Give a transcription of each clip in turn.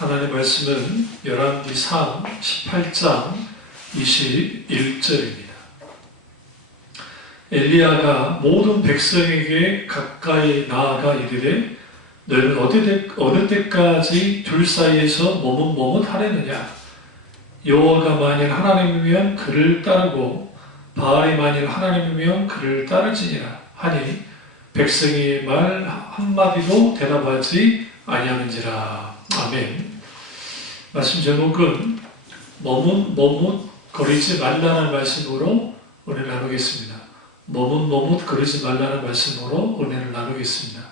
하나님의 말씀은 열왕기상 18장 21절입니다. 엘리야가 모든 백성에게 가까이 나아가 이르되 너희는 어느 때까지 둘 사이에서 머뭇머뭇하려느냐. 여호와가 만일 하나님이면 그를 따르고 바알이 만일 하나님이면 그를 따르지니라 하니 백성이 말 한마디도 대답하지 아니하는지라. 아멘. 말씀 제목은 머뭇거리지 말라는 말씀으로 은혜를 나누겠습니다. 머뭇거리지 말라는 말씀으로 은혜를 나누겠습니다.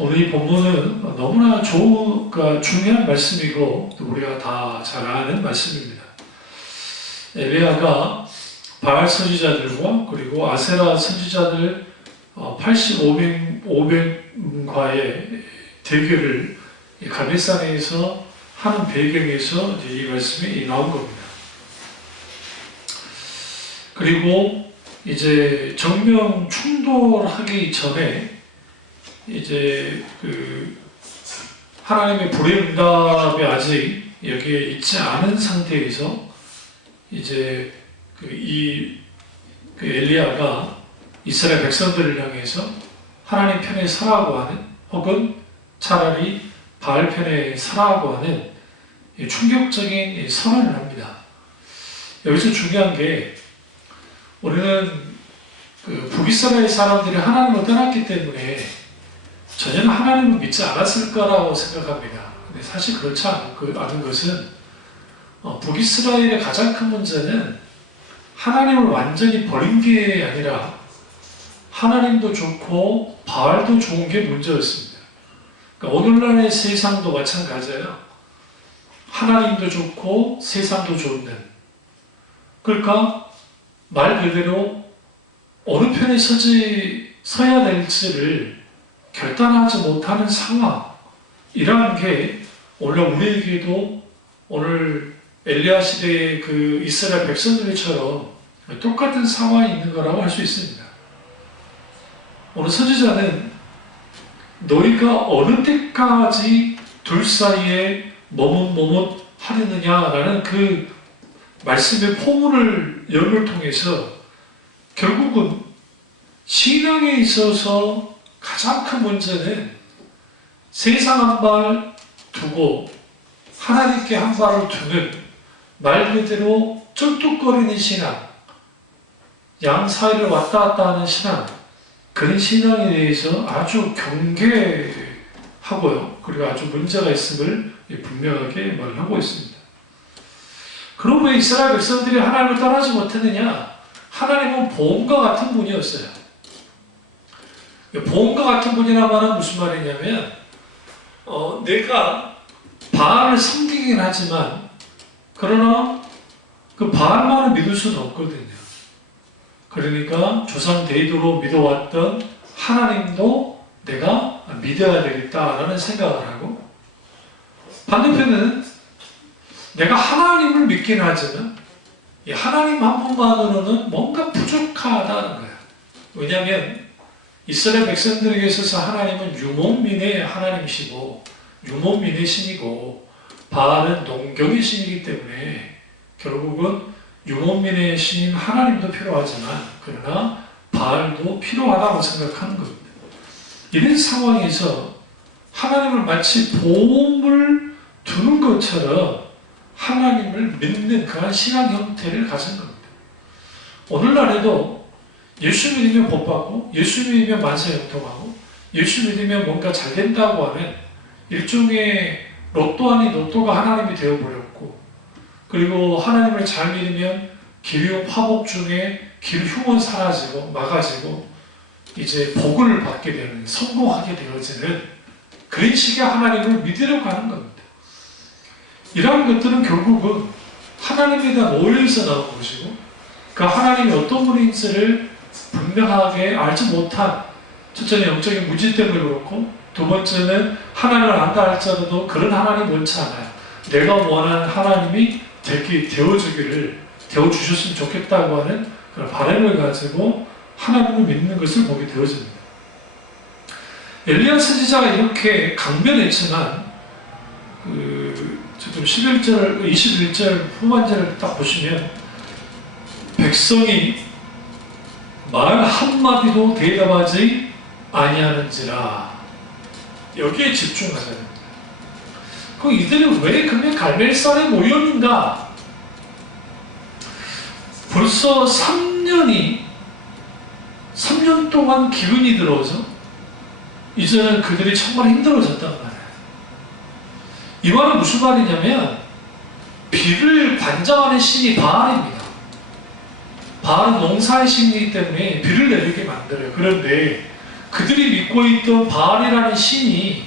오늘 이 본문은 너무나 중요한 말씀이고 우리가 다 잘 아는 말씀입니다. 엘리야가 바알 선지자들과 그리고 아세라 선지자들 500과의 대결을 가데산에서 하는 배경에서 이 말씀이 나온 겁니다. 그리고 이제 정면 충돌하기 전에 이제 하나님의 불의응답이 아직 여기에 있지 않은 상태에서 이제 엘리야가 이스라엘 백성들을 향해서 하나님 편에 서라고 하는, 혹은 차라리 바알 편에 서라고 하는 충격적인 선언을 합니다. 여기서 중요한 게, 우리는 북이스라엘 사람들이 하나님을 떠났기 때문에 전혀 하나님을 믿지 않았을 거라고 생각합니다. 근데 사실 그렇지 않은 것은 북이스라엘의 가장 큰 문제는 하나님을 완전히 버린 게 아니라 하나님도 좋고 바알도 좋은 게 문제였습니다. 그러니까 오늘날의 세상도 마찬가지예요. 하나님도 좋고 세상도 좋은. 그러니까 말 그대로 어느 편에 서야 될지를 결단하지 못하는 상황이라는 게 오늘 우리에게도 오늘 엘리야 시대의 이스라엘 백성들처럼 똑같은 상황이 있는 거라고 할 수 있습니다. 오늘 선지자는 너희가 어느 때까지 둘 사이에 머뭇하려느냐라는 그 말씀의 포문을 열을 통해서 결국은 신앙에 있어서 가장 큰 문제는 세상 한 발 두고 하나님께 한 발을 두는 말 그대로 쩔뚝거리는 신앙, 양 사이를 왔다 갔다 하는 신앙, 그런 신앙에 대해서 아주 경계하고요. 그리고 아주 문제가 있음을 분명하게 말하고 있습니다. 그럼 왜 이스라엘 백성들이 하나님을 떠나지 못했느냐? 하나님은 보험과 같은 분이었어요. 보험과 같은 분이라면 무슨 말이냐면 내가 바알을 섬기긴 하지만 그러나 그 바알만을 믿을 수는 없거든요. 그러니까 조상 대대로 믿어왔던 하나님도 내가 믿어야 되겠다라는 생각을 하고, 반대편은 내가 하나님을 믿긴 하지만 이 하나님 한 분만으로는 뭔가 부족하다는 거예요. 왜냐하면 이스라엘 백성들에게 있어서 하나님은 유목민의 하나님이시고 유목민의 신이고 바알은 농경의 신이기 때문에 결국은 유목민의 신인 하나님도 필요하지만 그러나 바알도 필요하다고 생각하는 겁니다. 이런 상황에서 하나님을 마치 보험을 두는 것처럼 하나님을 믿는 그런 신앙 형태를 가진 겁니다. 오늘날에도 예수 믿으면 복받고 예수 믿으면 만사형통하고 예수 믿으면 뭔가 잘 된다고 하는 일종의 로또 아닌 로또가 하나님이 되어버렸고, 그리고 하나님을 잘 믿으면 기후 화복 중에 기후 흉은 사라지고 막아지고 이제 복을 받게 되는, 성공하게 되어지는 그런 식의 하나님을 믿으려고 하는 겁니다. 이러한 것들은 결국은 하나님에 대한 오해에서 나온 것이고, 그 하나님이 어떤 분인지를 분명하게 알지 못한, 첫째는 영적인 무지 때문에 그렇고, 두 번째는 하나님을 안다 할지라도 그런 하나님 원치 않아요. 내가 원하는 하나님이 되어주셨으면 좋겠다고 하는 그런 바람을 가지고 하나님을 믿는 것을 보게 되어집니다. 엘리야 선지자가 이렇게 강변했지만 좀 11절, 21절 후반절을 딱 보시면 백성이 말 한마디도 대답하지 아니하는지라 여기에 집중하셔야 됩니다. 그럼 이들이 왜 그러면 갈멜산에 모였는가? 벌써 3년 동안 기근이 들어오죠. 이제는 그들이 정말 힘들어졌단 말이에요. 이 말은 무슨 말이냐면 비를 관장하는 신이 바알입니다. 바알은 농사의 신이기 때문에 비를 내리게 만들어요. 그런데 그들이 믿고 있던 바알이라는 신이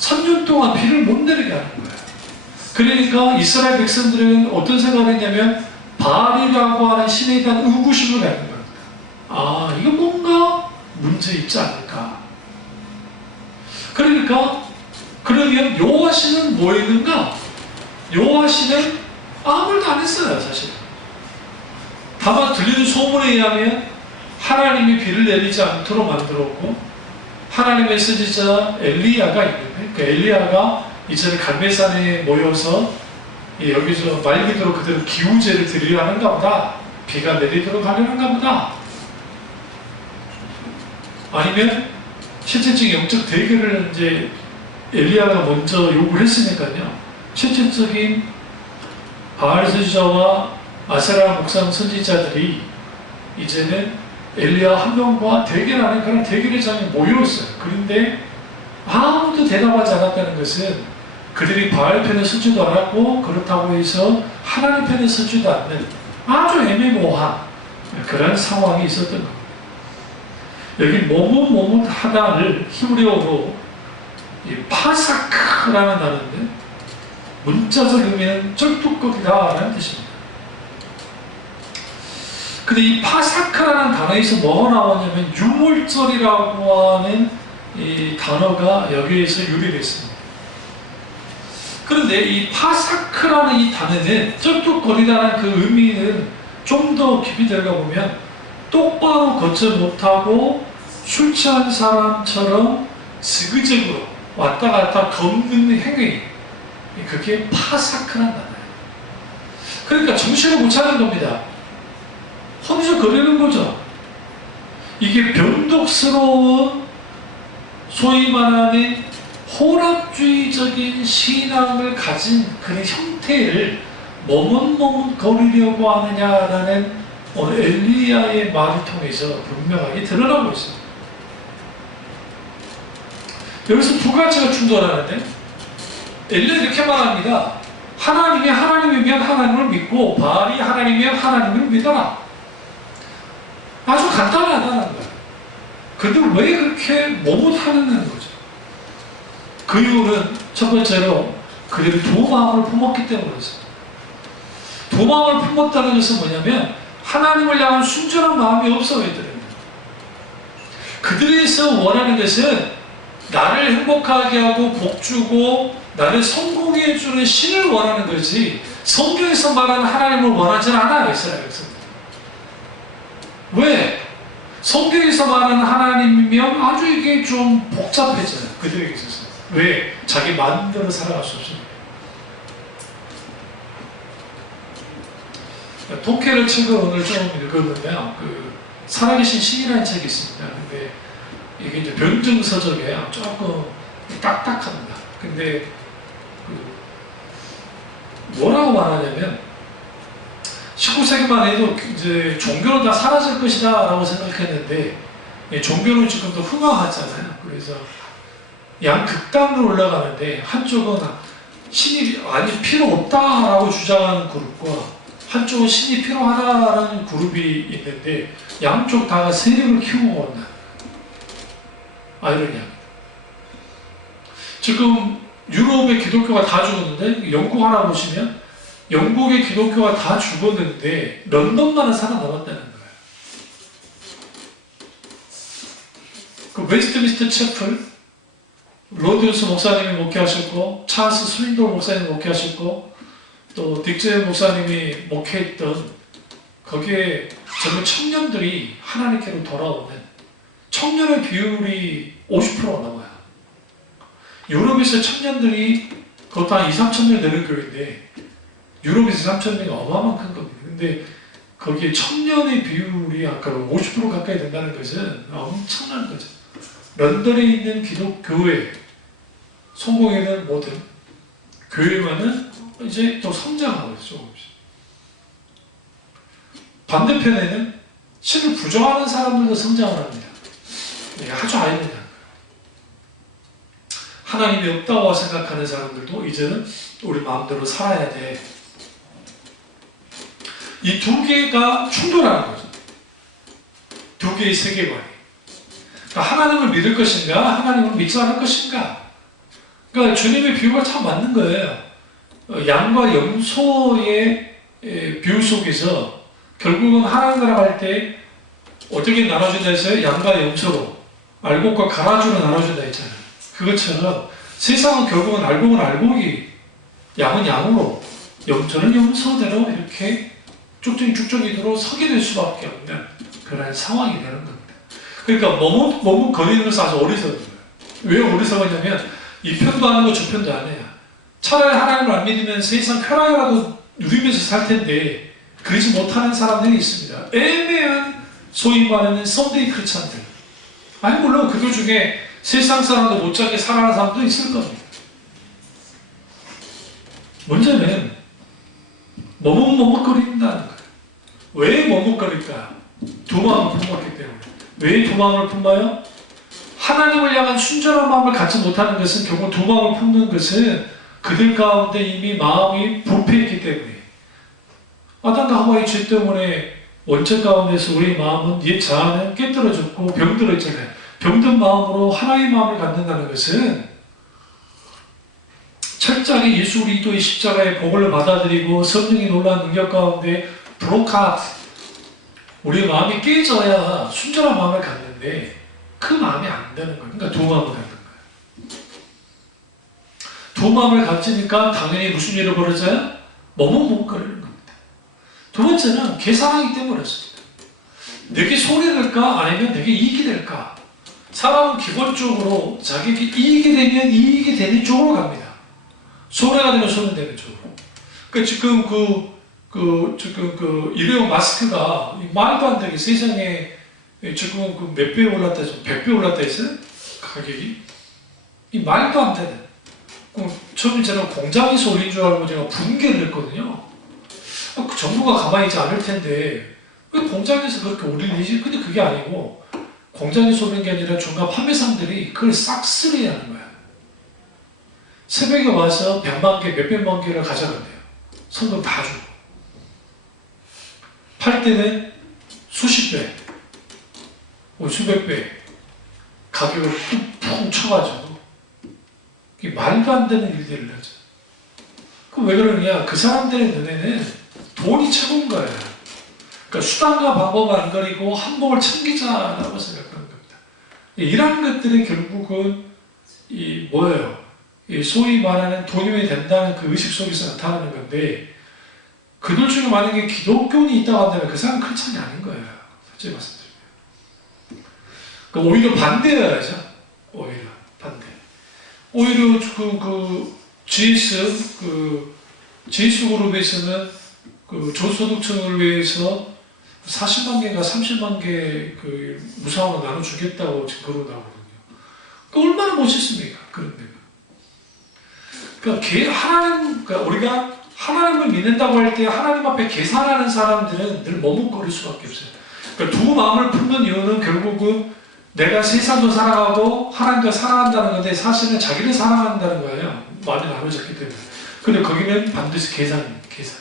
3년 동안 비를 못 내리게 하는 거예요. 그러니까 이스라엘 백성들은 어떤 생각을 했냐면 바알이라고 하는 신에 대한 의구심을 갖는 겁니다. 아, 이거 뭔가 문제 있지 않을까. 그러니까 그러면 여호와씨는 뭐 했는가? 여호와씨는 아무 말도 안 했어요, 사실. 다만 들리는 소문에 의하면 하나님이 비를 내리지 않도록 만들었고 하나님의 선지자 엘리야가 있는데 그 엘리야가 이전에 갈멜산에 모여서 여기서 말 그대로 그들은 기우제를 드리려 하는가 보다. 비가 내리도록 하려는가 보다. 아니면 실질적인 영적 대결을 이제 엘리야가 먼저 요구를 했으니까요. 실질적인 바알 선지자와 아세라 목상 선지자들이 이제는 엘리야 한 명과 대결하는 그런 대결의 장에 모였어요. 그런데 아무도 대답하지 않았다는 것은 그들이 바알 편에 서지도 않았고 그렇다고 해서 하나님 편에 서지도 않는 아주 애매모호한 그런 상황이 있었던 겁니다. 여기 모뭇모뭇하다를 히브리어로 파사크라는 단어인데 문자적 의미는 쩔뚝거리다라는 뜻입니다. 근데 이 파사크라는 단어에서 뭐가 나오냐면 유월절이라고 하는 이 단어가 여기에서 유래됐습니다. 그런데 이 파사크라는 이 단어는 쩔뚝거리다는 그 의미는 좀 더 깊이 들어가 보면 똑바로 걷지 못하고 술 취한 사람처럼 지그재그로 왔다 갔다 걷는 행위, 그게 파사크란 단어예요. 그러니까 정신을 못 차리는 겁니다. 허니적거리는 거죠. 이게 변덕스러운 소위 말하는 혼합주의적인 신앙을 가진 그런 형태를 머뭇머뭇거리려고 하느냐라는 오늘 엘리야의 말을 통해서 분명하게 드러나고 있습니다. 여기서 두 가지가 충돌하는데 엘리야 이렇게 말합니다. 하나님이 하나님이면 하나님을 믿고 바알이 하나님이면 하나님을 믿어라. 아주 간단하다는 거예요. 근데 왜 그렇게 머뭇하는 거죠? 그 이유는 첫 번째로 그들이 두 마음을 품었기 때문이죠. 두 마음을 품었다는 것은 뭐냐면 하나님을 향한 순전한 마음이 없어 이들은. 그들에서 원하는 것은 나를 행복하게 하고 복주고 나를 성공해 주는 신을 원하는 거지 성경에서 말하는 하나님을 원하지는 않아요. 이스라엘 백성들. 왜? 성경에서 말하는 하나님이면 아주 이게 좀 복잡해져요. 그들에게 있어서. 왜? 자기 마음대로 살아갈 수 없습니다. 독해를 책을 오늘 좀 읽었는데요. 살아계신 신이라는 책이 있습니다. 근데 이게 이제 변증서적이에요. 조금 딱딱합니다. 근데 뭐라고 말하냐면 19세기만 해도 이제 종교는 다 사라질 것이다 라고 생각했는데 종교는 지금도 흥황하잖아요. 그래서 양극단으로 올라가는데 한쪽은 신이 아니 필요 없다라고 주장하는 그룹과 한쪽은 신이 필요하다라는 그룹이 있는데 양쪽 다가 세력을 키우고 온다. 아이러니합니다. 지금 유럽의 기독교가 다 죽었는데 영국 하나 보시면 영국의 기독교가 다 죽었는데 런던만은 살아남았다는 거예요. 그 웨스트민스터 채플 로드스 목사님이 목회하셨고 찰스 스윈돌 목사님이 목회하셨고 또 딕제 목사님이 목회했던 거기에 젊은 청년들이 하나님께로 돌아오는 청년의 비율이 50%가 넘어요. 유럽에서 청년들이 그것도 한 2, 3천 명 되는 교회인데 유럽에서 3천 명이 어마어마한 큰 겁니다. 근데 거기에 청년의 비율이 아까 50% 가까이 된다는 것은 엄청난 거죠. 런던에 있는 기독교회, 성공회는 뭐든 교회만은 이제 또 성장하고 있죠. 조금씩. 반대편에는 신을 부정하는 사람들도 성장을 합니다. 이게 아주 아이러니한 거예요. 하나님이 없다고 생각하는 사람들도 이제는 우리 마음대로 살아야 돼. 이 두 개가 충돌하는 거죠. 두 개의 세계관이. 그러니까 하나님을 믿을 것인가, 하나님을 믿지 않을 것인가. 그러니까 주님의 비유가 참 맞는 거예요. 양과 염소의 비유 속에서 결국은 하나님 나라 갈 때 어떻게 나눠준다 했어요? 양과 염소로. 알곡과 가라주로 나눠준다 했잖아요. 그것처럼 세상은 결국은 알곡은 알곡이, 양은 양으로, 염소는 염소대로 이렇게 쭉쭉이대로 서게 될 수밖에 없는 그런 상황이 되는 겁니다. 그러니까 머뭇거리는 것은 아주 어리석은 거예요. 왜 어리석었냐면 이 편도 안 하고 저 편도 안 해요. 차라리 하나님을 안 믿으면 세상 편하게라도 누리면서 살 텐데 그러지 못하는 사람들이 있습니다. 애매한 소위 말하는 썬데이 크리스찬들. 아니 물론 그들 중에 세상 사람도 못지않게 살아가는 사람도 있을 겁니다. 문제는 머뭇머뭇거린다는 거예요. 왜 머뭇거릴까? 두 마음을 품었기 때문에. 왜 두 마음을 품어요? 하나님을 향한 순전한 마음을 갖지 못하는 것은 결국 두 마음을 품는 것은 그들 가운데 이미 마음이 부패했기 때문에 아담과 하와의 죄 때문에 원죄 가운데서 우리 마음은 옛 자아는 깨뜨려졌고 병들었잖아요. 병든 마음으로 하나님의 마음을 갖는다는 것은 철저하게 예수 그리스도의 십자가의 복을 받아들이고 성령의 놀라운 능력 가운데 브로카트 우리의 마음이 깨져야 순전한 마음을 갖는데 그 마음이 안 되는 거예요. 그러니까 두 마음을 갖는 거예요. 두 마음을 갖지니까 당연히 무슨 일이 벌어져요? 머뭇거리는 겁니다. 두 번째는 계산하기 때문에 그렇습니다. 내게 손해될까 아니면 내게 이익이 될까? 사람은 기본적으로 자기에게 이익이 되면 이익이 되는 쪽으로 갑니다. 손해가 되면 손해되는 쪽으로. 그러니까 지금 일회용 마스크가 말도 안 되게 세상에 지금 몇 배 올랐다 했죠? 100배 올랐다 했어요? 가격이? 이 말도 안 되는. 처음에 저는 공장에서 올린 줄 알고 제가 분개를 했거든요. 그 정부가 가만히 있지 않을 텐데 왜 공장에서 그렇게 올리지? 근데 그게 아니고 공장에서 올린 게 아니라 중간 판매상들이 그걸 싹쓸이 하는 거야. 새벽에 와서 100만 개, 몇백만 개를 가져간대요. 성금 다 주고. 팔 때는 수십 배, 수백 배 가격을 푹 쳐가지고 말도 안 되는 일들을 하죠. 그럼 왜 그러느냐? 그 사람들의 눈에는 돈이 최고인 거예요. 그러니까 수단과 방법을 안 가리고 한복을 챙기자라고 생각하는 겁니다. 이런 것들이 결국은 뭐예요? 소위 말하는 돈이 된다는 그 의식 속에서 나타나는 건데 그들 중에 만약에 기독교인이 있다고 한다면 그 사람은 크리스찬이 아닌 거예요. 솔직히 말씀드리면. 그러니까 오히려 반대여야죠. 오히려 반대. 오히려 GS 그룹에서는 저소득층을 위해서 40만 개가 30만 개 무상으로 나눠주겠다고 지금 그러고 나오거든요. 그러니까 얼마나 멋있습니까? 그런 데가. 그러니까 우리가 하나님을 믿는다고 할 때 하나님 앞에 계산하는 사람들은 늘 머뭇거릴 수밖에 없어요. 그러니까 두 마음을 품는 이유는 결국은 내가 세상도 살아가고 하나님도 살아간다는 건데 사실은 자기를 사랑한다는 거예요. 마음이 나눠졌기 때문에. 근데 거기는 반드시 계산입니다. 계산.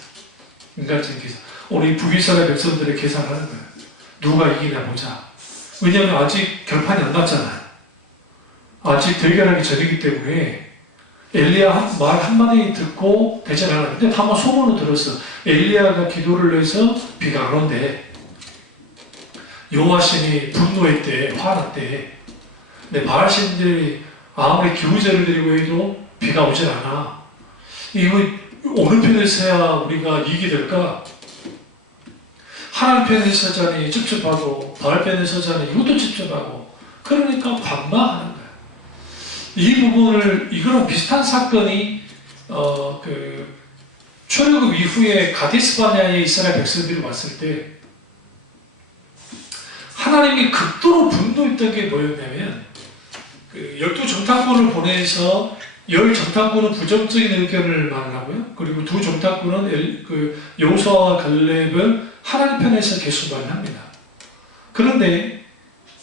인간적인 계산. 우리 북이스라엘 백성들의 계산하는 거예요. 누가 이기나 보자. 왜냐하면 아직 결판이 안 났잖아요. 아직 대결하기 전이기 때문에 엘리야 말 한마디 듣고 되지 않았는데 다만 소문을 들었어. 엘리야가 기도를 해서 비가 안 온대. 여호와신이 분노했대, 화났대. 근데 바알신들이 아무리 기우제를 드리고 해도 비가 오질 않아. 이거 어느 편에 서야 우리가 이익이 될까? 하나님 편에 서자니 찝찝하고 바알 편에 서자니 이것도 찝찝하고 그러니까 관망하는 거야. 이 부분을 이거랑 비슷한 사건이 그 출애굽 이후에 가데스 바네아에 이스라엘 백성들이 왔을 때 하나님이 극도로 분노했던 게 뭐였냐면 그 12정탐꾼을 보내서 10정탐꾼은 부정적인 의견을 말하고요. 그리고 2정탐꾼은 그 여호수아와 갈렙을 하나님 편에서 계속 말합니다. 그런데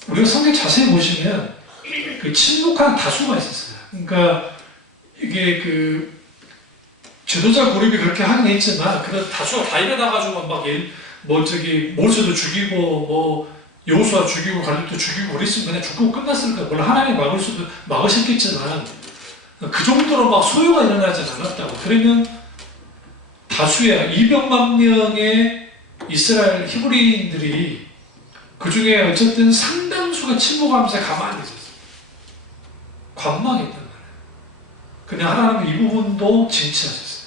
우리가 성경 자세히 보시면 그 침묵한 다수가 있었어요. 그러니까 이게 그 지도자 그룹이 그렇게 하긴 했지만 그런 다수가 다 일어나가지고 막 모세도 죽이고 뭐 여호수아 죽이고 갈렙도 죽이고 그랬으면 그냥 죽고 끝났을 거야. 물론 하나님이 막으셨겠지만 그 정도로 막 소요가 일어나지 않았다고. 그러면 다수야 200만 명의 이스라엘 히브리인들이 그 중에 어쨌든 상당수가 침묵하면서 가만히 있었어요. 관망했단 말이에요. 그냥 하나님은 이 부분도 징치하셨어요.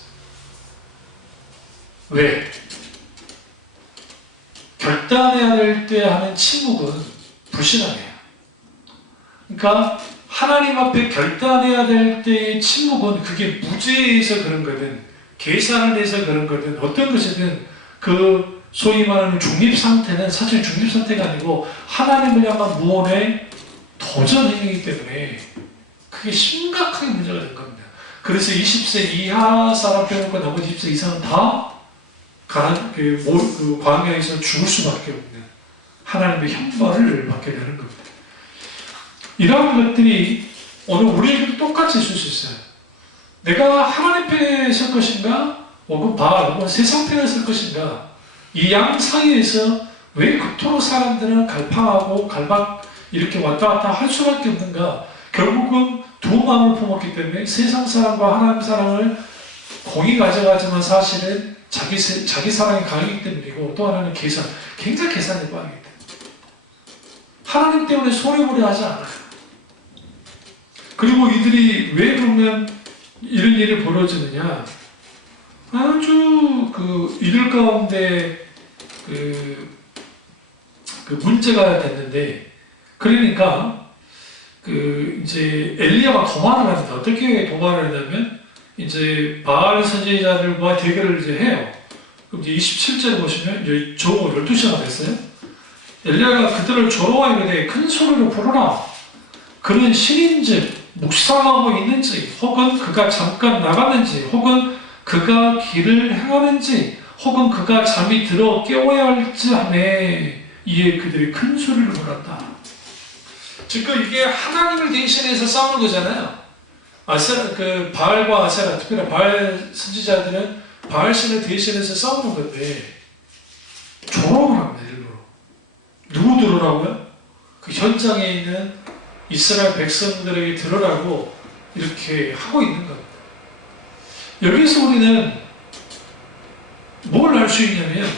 왜? 결단해야 될 때 하는 침묵은 불신앙이에요. 그러니까 하나님 앞에 결단해야 될 때의 침묵은 그게 무죄에서 그런 거든 계산을 해서 그런 거든 어떤 것이든 그 소위 말하는 중립상태는 사실 중립상태가 아니고 하나님을 향한 무언의 도전행위이기 때문에 그게 심각하게 문제가 된 겁니다. 그래서 20세 이하 사람 빼놓고 나머지 20세 이상은 다 광야에서 죽을 수밖에 없는 하나님의 형벌을 받게 되는 겁니다. 이러한 것들이 오늘 우리에게도 똑같이 있을 수 있어요. 내가 하나님 편에 설 것인가 혹은 바알 혹은 세상 편에 설 것인가 이 양 사이에서 왜 그토록 사람들은 갈팡하고 갈박 이렇게 왔다 갔다 할 수밖에 없는가. 결국은 두 마음을 품었기 때문에 세상 사랑과 하나님 사랑을 공이 가져가지만 사실은 자기 사랑이 강하기 때문이고 또 하나는 굉장히 계산에 빠지기 때문에 하나님 때문에 손해보려 하지 않아요. 그리고 이들이 왜 그러면 이런 일이 벌어지느냐. 아주 이들 가운데 문제가 됐는데 그러니까 이제 엘리야가 도발을 합니다. 어떻게 도발을 하냐면 이제 바알 선지자들과 대결을 이제 해요. 그럼 이제 27절 보시면 이제 저거 12시간 됐어요. 엘리야가 그들을 조로와 이르되 큰 소리로 부르라. 그는 신인즉 묵상하고 있는지 혹은 그가 잠깐 나갔는지 혹은 그가 길을 행하는지 혹은 그가 잠이 들어 깨워야 할지 하매 이에 그들이 큰 소리를 불었다. 지금 이게 하나님을 대신해서 싸우는 거잖아요. 바알과 아세라, 특별히 바알 선지자들은 바알 신을 대신해서 싸우는 건데 조롱을 합니다. 일부러. 누구 들으라고요? 그 현장에 있는 이스라엘 백성들에게 들으라고 이렇게 하고 있는 겁니다. 여기서 우리는 뭘 알 수 있냐면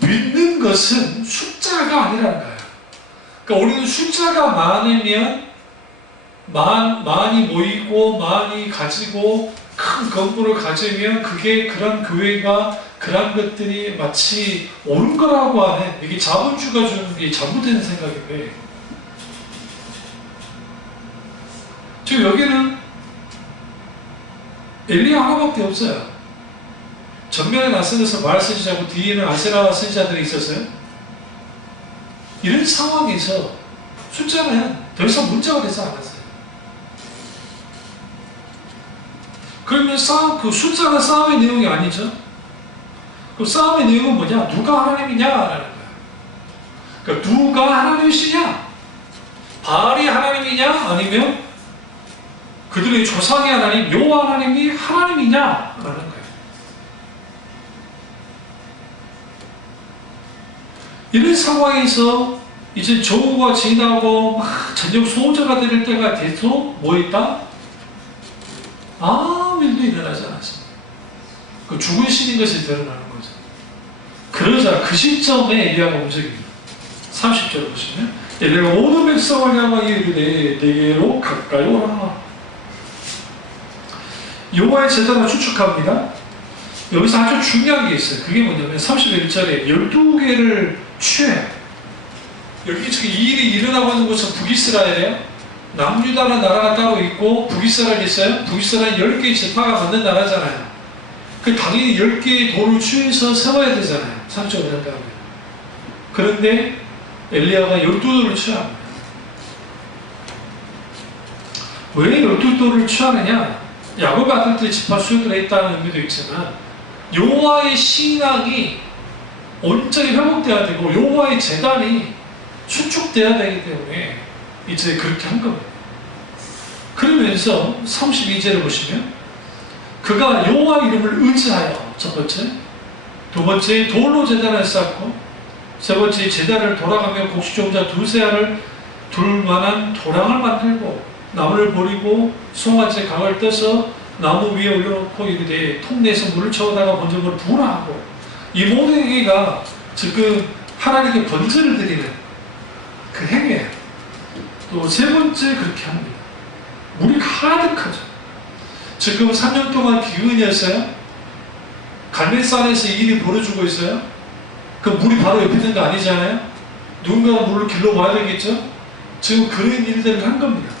믿는 것은 숫자가 아니라는 거예요. 그러니까 우리는 숫자가 많으면 많이 모이고 많이 가지고 큰 건물을 가지면 그게 그런 교회가 그런 것들이 마치 옳은 거라고 하는 이게 자본주의가 주는 게 잘못된 생각인데 지금 여기는 엘리야 하나밖에 없어요. 전면에 나서서 바알 선지자고 뒤에는 아세라 선지자들이 있었어요. 이런 상황에서 숫자는 더 이상 문제가 되지 않았어요. 그러면 그 숫자가 싸움의 내용이 아니죠. 그 싸움의 내용은 뭐냐? 누가 하나님이냐라는 거야. 그러니까 누가 하나님이시냐? 바알이 하나님이냐? 아니면 그들의 조상의 하나님, 여호와 하나님이 하나님이냐라는 거예요. 이런 상황에서 이제 저우가 지나고 막 저녁 소호자가 될 때가 돼서 뭐 있다? 아무 일도 일어나지 않았습니다. 그 죽은 신인 것이 드러나는 거죠. 그러자 그 시점에 엘리야가 움직입니다. 30절 보시면 엘리야가 모든 백성을 향하여 이르되 내게로 가까이 오라. 여호와의 제자를 추측합니다. 여기서 아주 중요한 게 있어요. 그게 뭐냐면 31절에 12개를 취해요. 여기 지금 이 일이 일어나고 있는 곳은 북이스라엘이에요. 남유다라는 나라가 따로 있고 북이스라엘이 있어요. 북이스라엘 10개의 지파가 받는 나라잖아요. 그 당연히 10개의 돌을 취해서 세워야 되잖아요. 상적을 한다면. 그런데 엘리야가 12돌을 취합니다. 왜 12돌을 취하느냐? 야곱 아들들의 지파 수요들에 있다는 의미도 있지만 여호와의 신앙이 온전히 회복돼야 되고 여호와의 제단이 수축돼야 되기 때문에 이제 그렇게 한 겁니다. 그러면서 32절을 보시면 그가 여호와 이름을 의지하여 첫 번째, 두 번째 돌로 제단을 쌓고 세 번째 제단을 돌아가며 곡식종자 두세 알을 둘 만한 도랑을 만들고 나무를 버리고 송아지 강을 떠서 나무 위에 올려놓고 이르되 통내에서 물을 채우다가 번제물을 부으라 하고 이 모든 행위가 지금 하나님께 번제를 드리는 그 행위예요. 또 세 번째 그렇게 합니다. 물이 가득하죠. 지금 3년 동안 기근이었어요. 갈멜산에서 이 일이 벌어지고 있어요. 그 물이 바로 옆에 있는 거 아니잖아요. 누군가가 물을 길러봐야 되겠죠. 지금 그런 일들을 한 겁니다.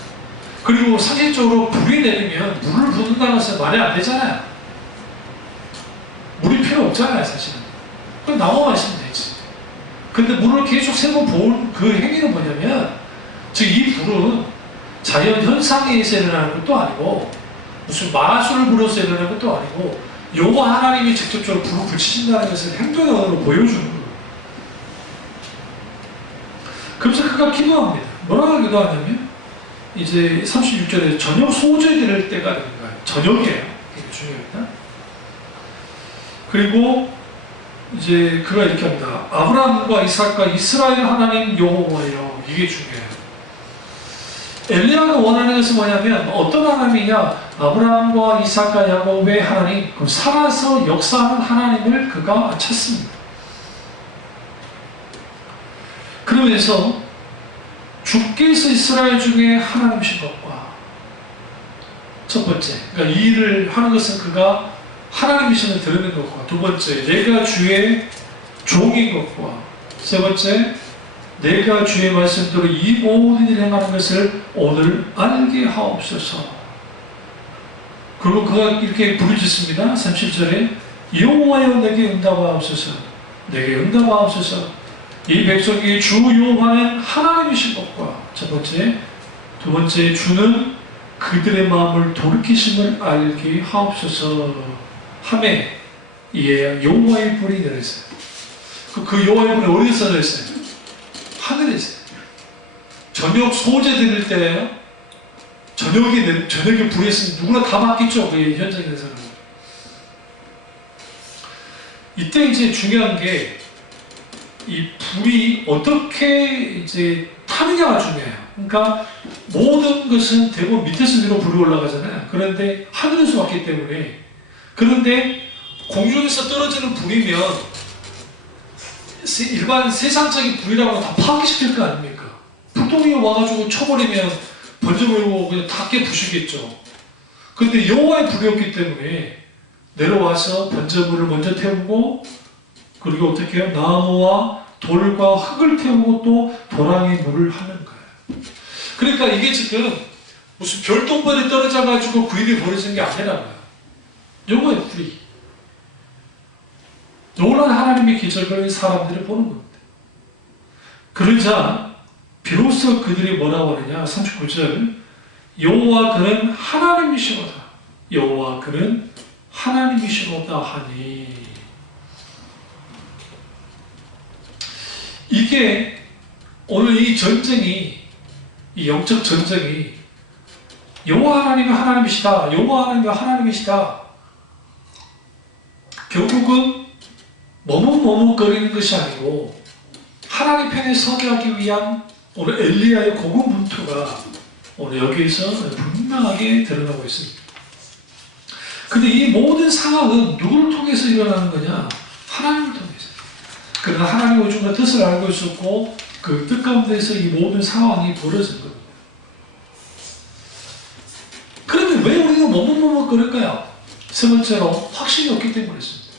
그리고 상식적으로 불이 내리면 물을 붓는다는 것은 말이 안 되잖아요. 물이 필요 없잖아요, 사실은. 그럼 나무 마시면 되지. 근데 물을 계속 세고 부은 그 행위는 뭐냐면, 즉 이 불은 자연 현상에 의해서 일어나는 것도 아니고, 무슨 마술을 불어서 일어나는 것도 아니고, 여호와 하나님이 직접적으로 불을 붙이신다는 것을 행동으로 보여주는 거예요. 그래서 그가 기도합니다. 뭐라고 기도하냐면, 이제 36절에 저녁 소재될 때가 되는 거예요. 저녁이에요. 이게 중요합니다. 그리고 이제 그가 이렇게 합니다. 아브라함과 이삭과 이스라엘 하나님 여호와여. 이게 중요해요. 엘리야가 원하는 것은 뭐냐면 어떤 하나님이냐? 아브라함과 이삭과 야곱의 하나님, 그럼 살아서 역사하는 하나님을 그가 찾습니다. 그러면서 주께서 이스라엘 중에 하나님이신 것과 첫 번째, 그러니까 이 일을 하는 것은 그가 하나님이심을 드러낸 것과 두 번째, 내가 주의 종인 것과 세 번째, 내가 주의 말씀대로 이 모든 일을 행하는 것을 오늘 알게 하옵소서. 그리고 그가 이렇게 부르짖습니다. 37절에 여호와여 내게 응답하옵소서. 내게 응답하옵소서. 이 백성이 주 여호와는 하나님이신 것과 첫 번째, 두 번째, 주는 그들의 마음을 돌이키심을 알게 하옵소서 하매 이에 여호와의 불이 내렸어요. 그 여호와의 불이 어디서 내렸어요? 하늘에 있어요. 저녁 소재 드릴 때예요. 저녁에 불이 있으면 누구나 다 맞겠죠. 그 현장에서는. 이때 이제 중요한 게 이 불이 어떻게 이제 타느냐가 중요해요. 그러니까 모든 것은 대부분 밑에서 위로 불이 올라가잖아요. 그런데 하늘에서 왔기 때문에. 그런데 공중에서 떨어지는 불이면 일반 세상적인 불이라고 다 파괴시킬 거 아닙니까? 불똥이 와가지고 쳐버리면 번져버리고 그냥 다 깨부수겠죠. 그런데 여호와의 불이었기 때문에 내려와서 번져물을 먼저 태우고 그리고 어떻게 해요? 나무와 돌과 흙을 태우고 또 도랑에 물을 하는 거예요. 그러니까 이게 지금 무슨 별똥별이 떨어져가지고 그 일이 벌어지는 게 아니라고요. 여호와의 불이. 놀라운 하나님의 기적을 사람들이 보는 겁니다. 그러자 비로소 그들이 뭐라고 하느냐? 39절 여호와 그는 하나님이시로다. 여호와 그는 하나님이시로다 하니 이게 오늘 이 전쟁이 이 영적 전쟁이 여호와 하나님이 하나님이시다. 여호와 하나님이 하나님이시다. 결국은 머뭇머뭇거리는 것이 아니고 하나님 편에 서게 하기 위한 오늘 엘리야의 고군분투가 오늘 여기에서 분명하게 드러나고 있습니다. 근데 이 모든 상황은 누구를 통해서 일어나는 거냐? 하나님을 통해서. 그러나 하나님의 오중과 뜻을 알고 있었고 그 뜻 가운데서 이 모든 상황이 벌어진 겁니다. 그러면 왜 우리가 머뭇머뭇거릴까요? 세 번째로 확신이 없기 때문에 그렇습니다.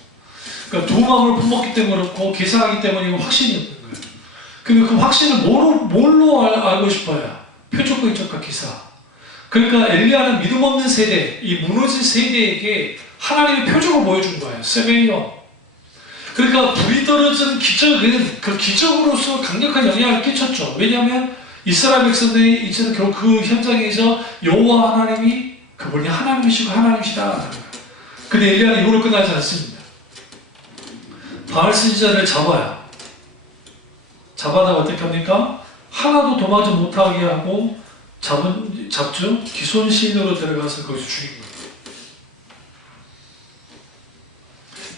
그러니까 두 마음을 품었기 때문에 그렇고 계산하기 때문에 확신이 없는 거예요. 그러니까 그 확신을 뭘로 알고 싶어요? 표적과 기사. 그러니까 엘리야는 믿음 없는 세대, 이 무너진 세대에게 하나님의 표적을 보여준 거예요. 세베이온. 그러니까 불이 떨어진 기적은 그 기적으로서 강력한 영향을 끼쳤죠. 왜냐하면 이스라엘 백성들이 이제는 결국 그 현장에서 여호와 하나님이 그분이 하나님이시고 하나님이시다. 근데 엘리야는 이걸로 끝나지 않습니다. 바알 선지자를 잡아요. 잡아다가 어떻게 합니까? 하나도 도망치 못하게 하고 잡죠. 기손 시인으로 들어가서 거기서 죽인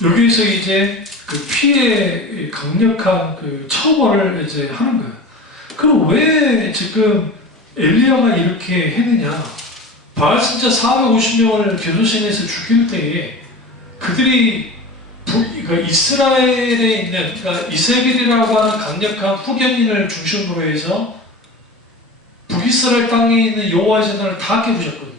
거예요. 여기서 이제 그 피해 강력한 그 처벌을 이제 하는 거예요. 그럼 왜 지금 엘리야가 이렇게 했느냐? 바알 선지자 450명을 개도신에서 죽일 때에 그들이 그러니까 이스라엘에 있는 그러니까 이세벨이라고 하는 강력한 후견인을 중심으로 해서 북이스라엘 땅에 있는 여호와의 제단을 다 깨부셨거든요.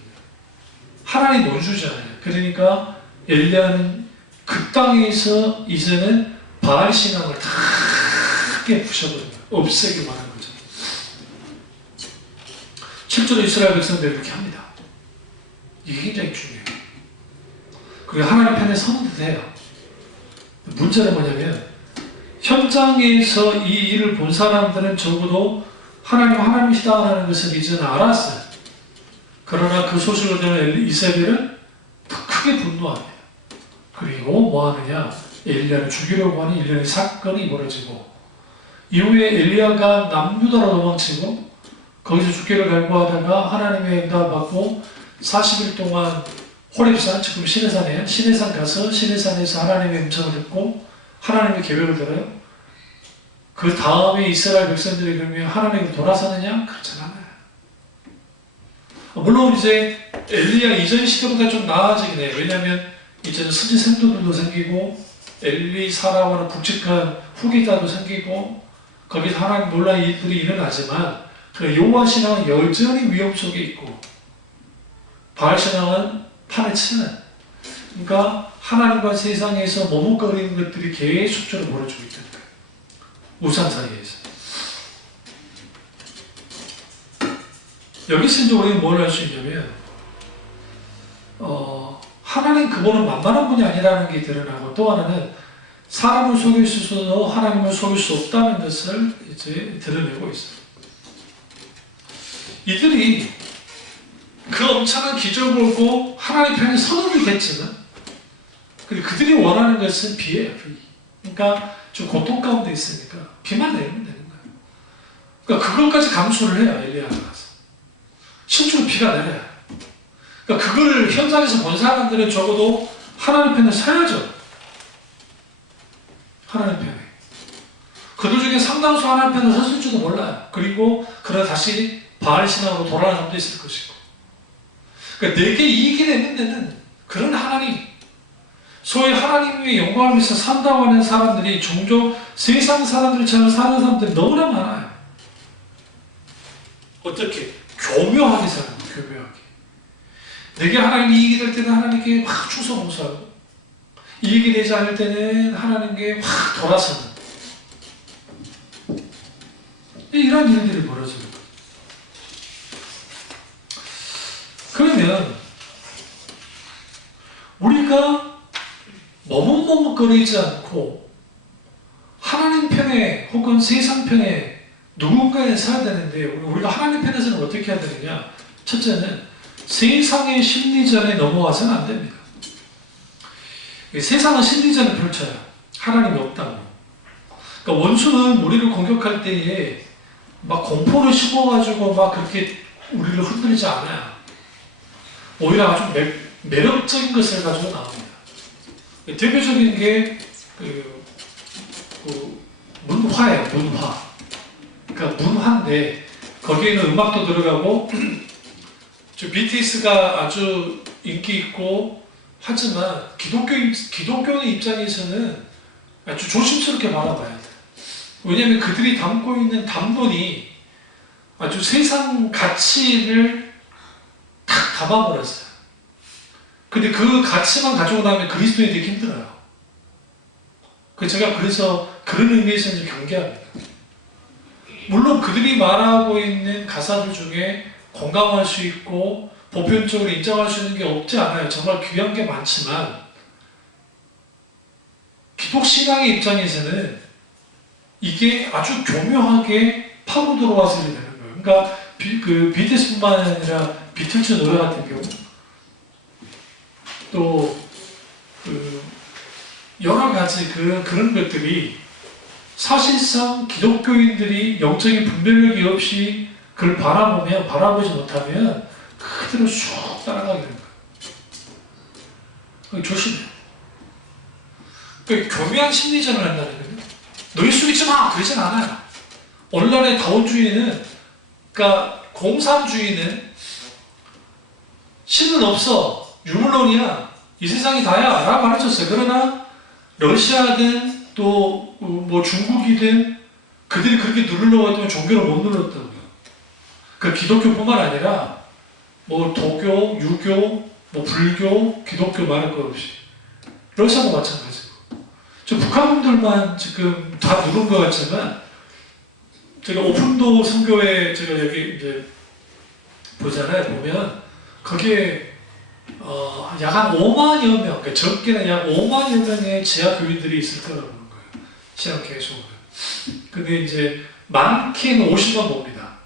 하나님 원수잖아요. 그러니까 엘리야는 그 땅에서 이제는 바알 신앙을 다 깨부셔버린 거예요. 없애기만 한 거죠. 실제로 이스라엘 백성들이 이렇게 합니다. 이게 굉장히 중요해요. 그리고 하나님 편에 서는 듯 해요. 문제는 뭐냐면 현장에서 이 일을 본 사람들은 적어도 하나님이시다라는 것을 이제는 알았어요. 그러나 그 소식을 들은 이세벨은 더 크게 분노합니다. 그리고 뭐 하느냐? 엘리야를 죽이려고 하는 일련의 사건이 벌어지고 이후에 엘리야가 남유다로 도망치고 거기서 죽기를 갈구하다가 하나님의 응답을 받고 40일 동안 호렙산, 지금 시내산이에요. 시내산 가서 시내산에서 하나님의 음성을 듣고 하나님의 계획을 들어요. 그 다음에 이스라엘 백성들이 그러면 하나님을 돌아서느냐? 그렇지 않아요. 물론 이제 엘리야 이전 시대보다 좀 나아지긴 해요. 왜냐하면 이제는 스지 생도들도 생기고 엘리사라고 하는 굵직한 후기자도 생기고 거기서 하나님 놀라운 일들이 일어나지만 그 여호와 신앙은 여전히 위험 속에 있고 바알 신앙은 판을 치는, 그러니까 하나님과 세상에서 머뭇거리는 것들이 계속적으로 벌어지고 있다는 거예요. 우상 사이에서. 여기서 이제 우리는 뭘 할 수 있냐면 하나님 그분은 만만한 분이 아니라는 게 드러나고 또 하나는 사람을 속일 수도 하나님을 속일 수 없다는 것을 이제 드러내고 있어요. 이들이 그 엄청난 기적을 보고 하나님 편에 선언을 했지만 그들이 원하는 것은 비예요. 비. 그러니까 좀 고통 가운데 있으니까 비만 내리면 되는 거예요. 그러니까 그것까지 감수를 해요. 엘리야가 가서. 실제로 비가 내려요. 그러니까 그걸 현장에서 본 사람들은 적어도 하나님 편에 서야죠. 하나님 편에. 그들 중에 상당수 하나님 편에 섰을지도 몰라요. 그리고 그러다 다시 바알 신앙으로 돌아가는 사람도 있을 것이고. 그러니까 내게 이익이 되는 데는 그런 하나님, 소위 하나님의 영광을 위해서 산다고 하는 사람들이 종종 세상 사람들처럼 사는 사람들이 너무나 많아요. 어떻게? 교묘하게 사는 거예요. 교묘하게. 내게 하나님 이익이 될 때는 하나님께 확 충성봉사하고 이익이 되지 않을 때는 하나님께 확 돌아서는 이런 일들이 벌어져요. 그러면 우리가 머뭇머뭇거리지 않고 하나님 편에 혹은 세상 편에 누군가에 서야 되는데 우리가 하나님 편에서는 어떻게 해야 되느냐? 첫째는 세상의 심리전에 넘어와서는 안 됩니다. 세상은 심리전을 펼쳐요. 하나님이 없다고. 그러니까 원수는 우리를 공격할 때에 막 공포를 심어가지고 막 그렇게 우리를 흔들리지 않아요. 오히려 아주 매력적인 것을 가지고 나옵니다. 대표적인 게 문화예요. 문화. 그러니까 문화인데 거기에는 음악도 들어가고 BTS가 아주 인기 있고 하지만 기독교의 입장에서는 아주 조심스럽게 바라봐야 돼요. 왜냐하면 그들이 담고 있는 담론이 아주 세상 가치를 탁 담아버렸어요. 근데 그 가치만 가지고 나면 그리스도인이 되기 힘들어요. 제가 그래서 그런 의미에서 이제 경계합니다. 물론 그들이 말하고 있는 가사들 중에 공감할 수 있고 보편적으로 인정할 수 있는 게 없지 않아요. 정말 귀한 게 많지만 기독신앙의 입장에서는 이게 아주 교묘하게 파고 들어와서 되는 거예요. 그러니까 그 BTS뿐만 아니라 비틀즈 노래 같은 경우 또 그 여러 가지 그런 것들이 사실상 기독교인들이 영적인 분별력이 없이 그걸 바라보지 못하면 그대로 쑥 따라가게 되는 거예요. 조심해요. 그러니까 교묘한 심리전을 한다는 거예요. 너희 숙이지 마! 그러진 않아요. 오늘날의 다원주의는, 그러니까 공산주의는 신은 없어. 유물론이야. 이 세상이 다야. 라고 가르쳤어요. 그러나 러시아든 또 뭐 중국이든 그들이 그렇게 누르려고 했더니 종교를 못 눌렀다고요. 그 기독교뿐만 아니라 뭐 도교, 유교, 뭐 불교, 기독교 말할 것 없이 러시아도 마찬가지고 저 북한분들만 지금 다 누른 것 같지만 제가 오픈도 선교회 제가 여기 이제 보잖아요. 보면 거기에 약 한 5만여 명, 그러니까 적게는 약 5만여 명의 지하 교인들이 있을 거라고 보는 거예요. 신앙 계속은. 근데 이제 많게는 50만 봅니다.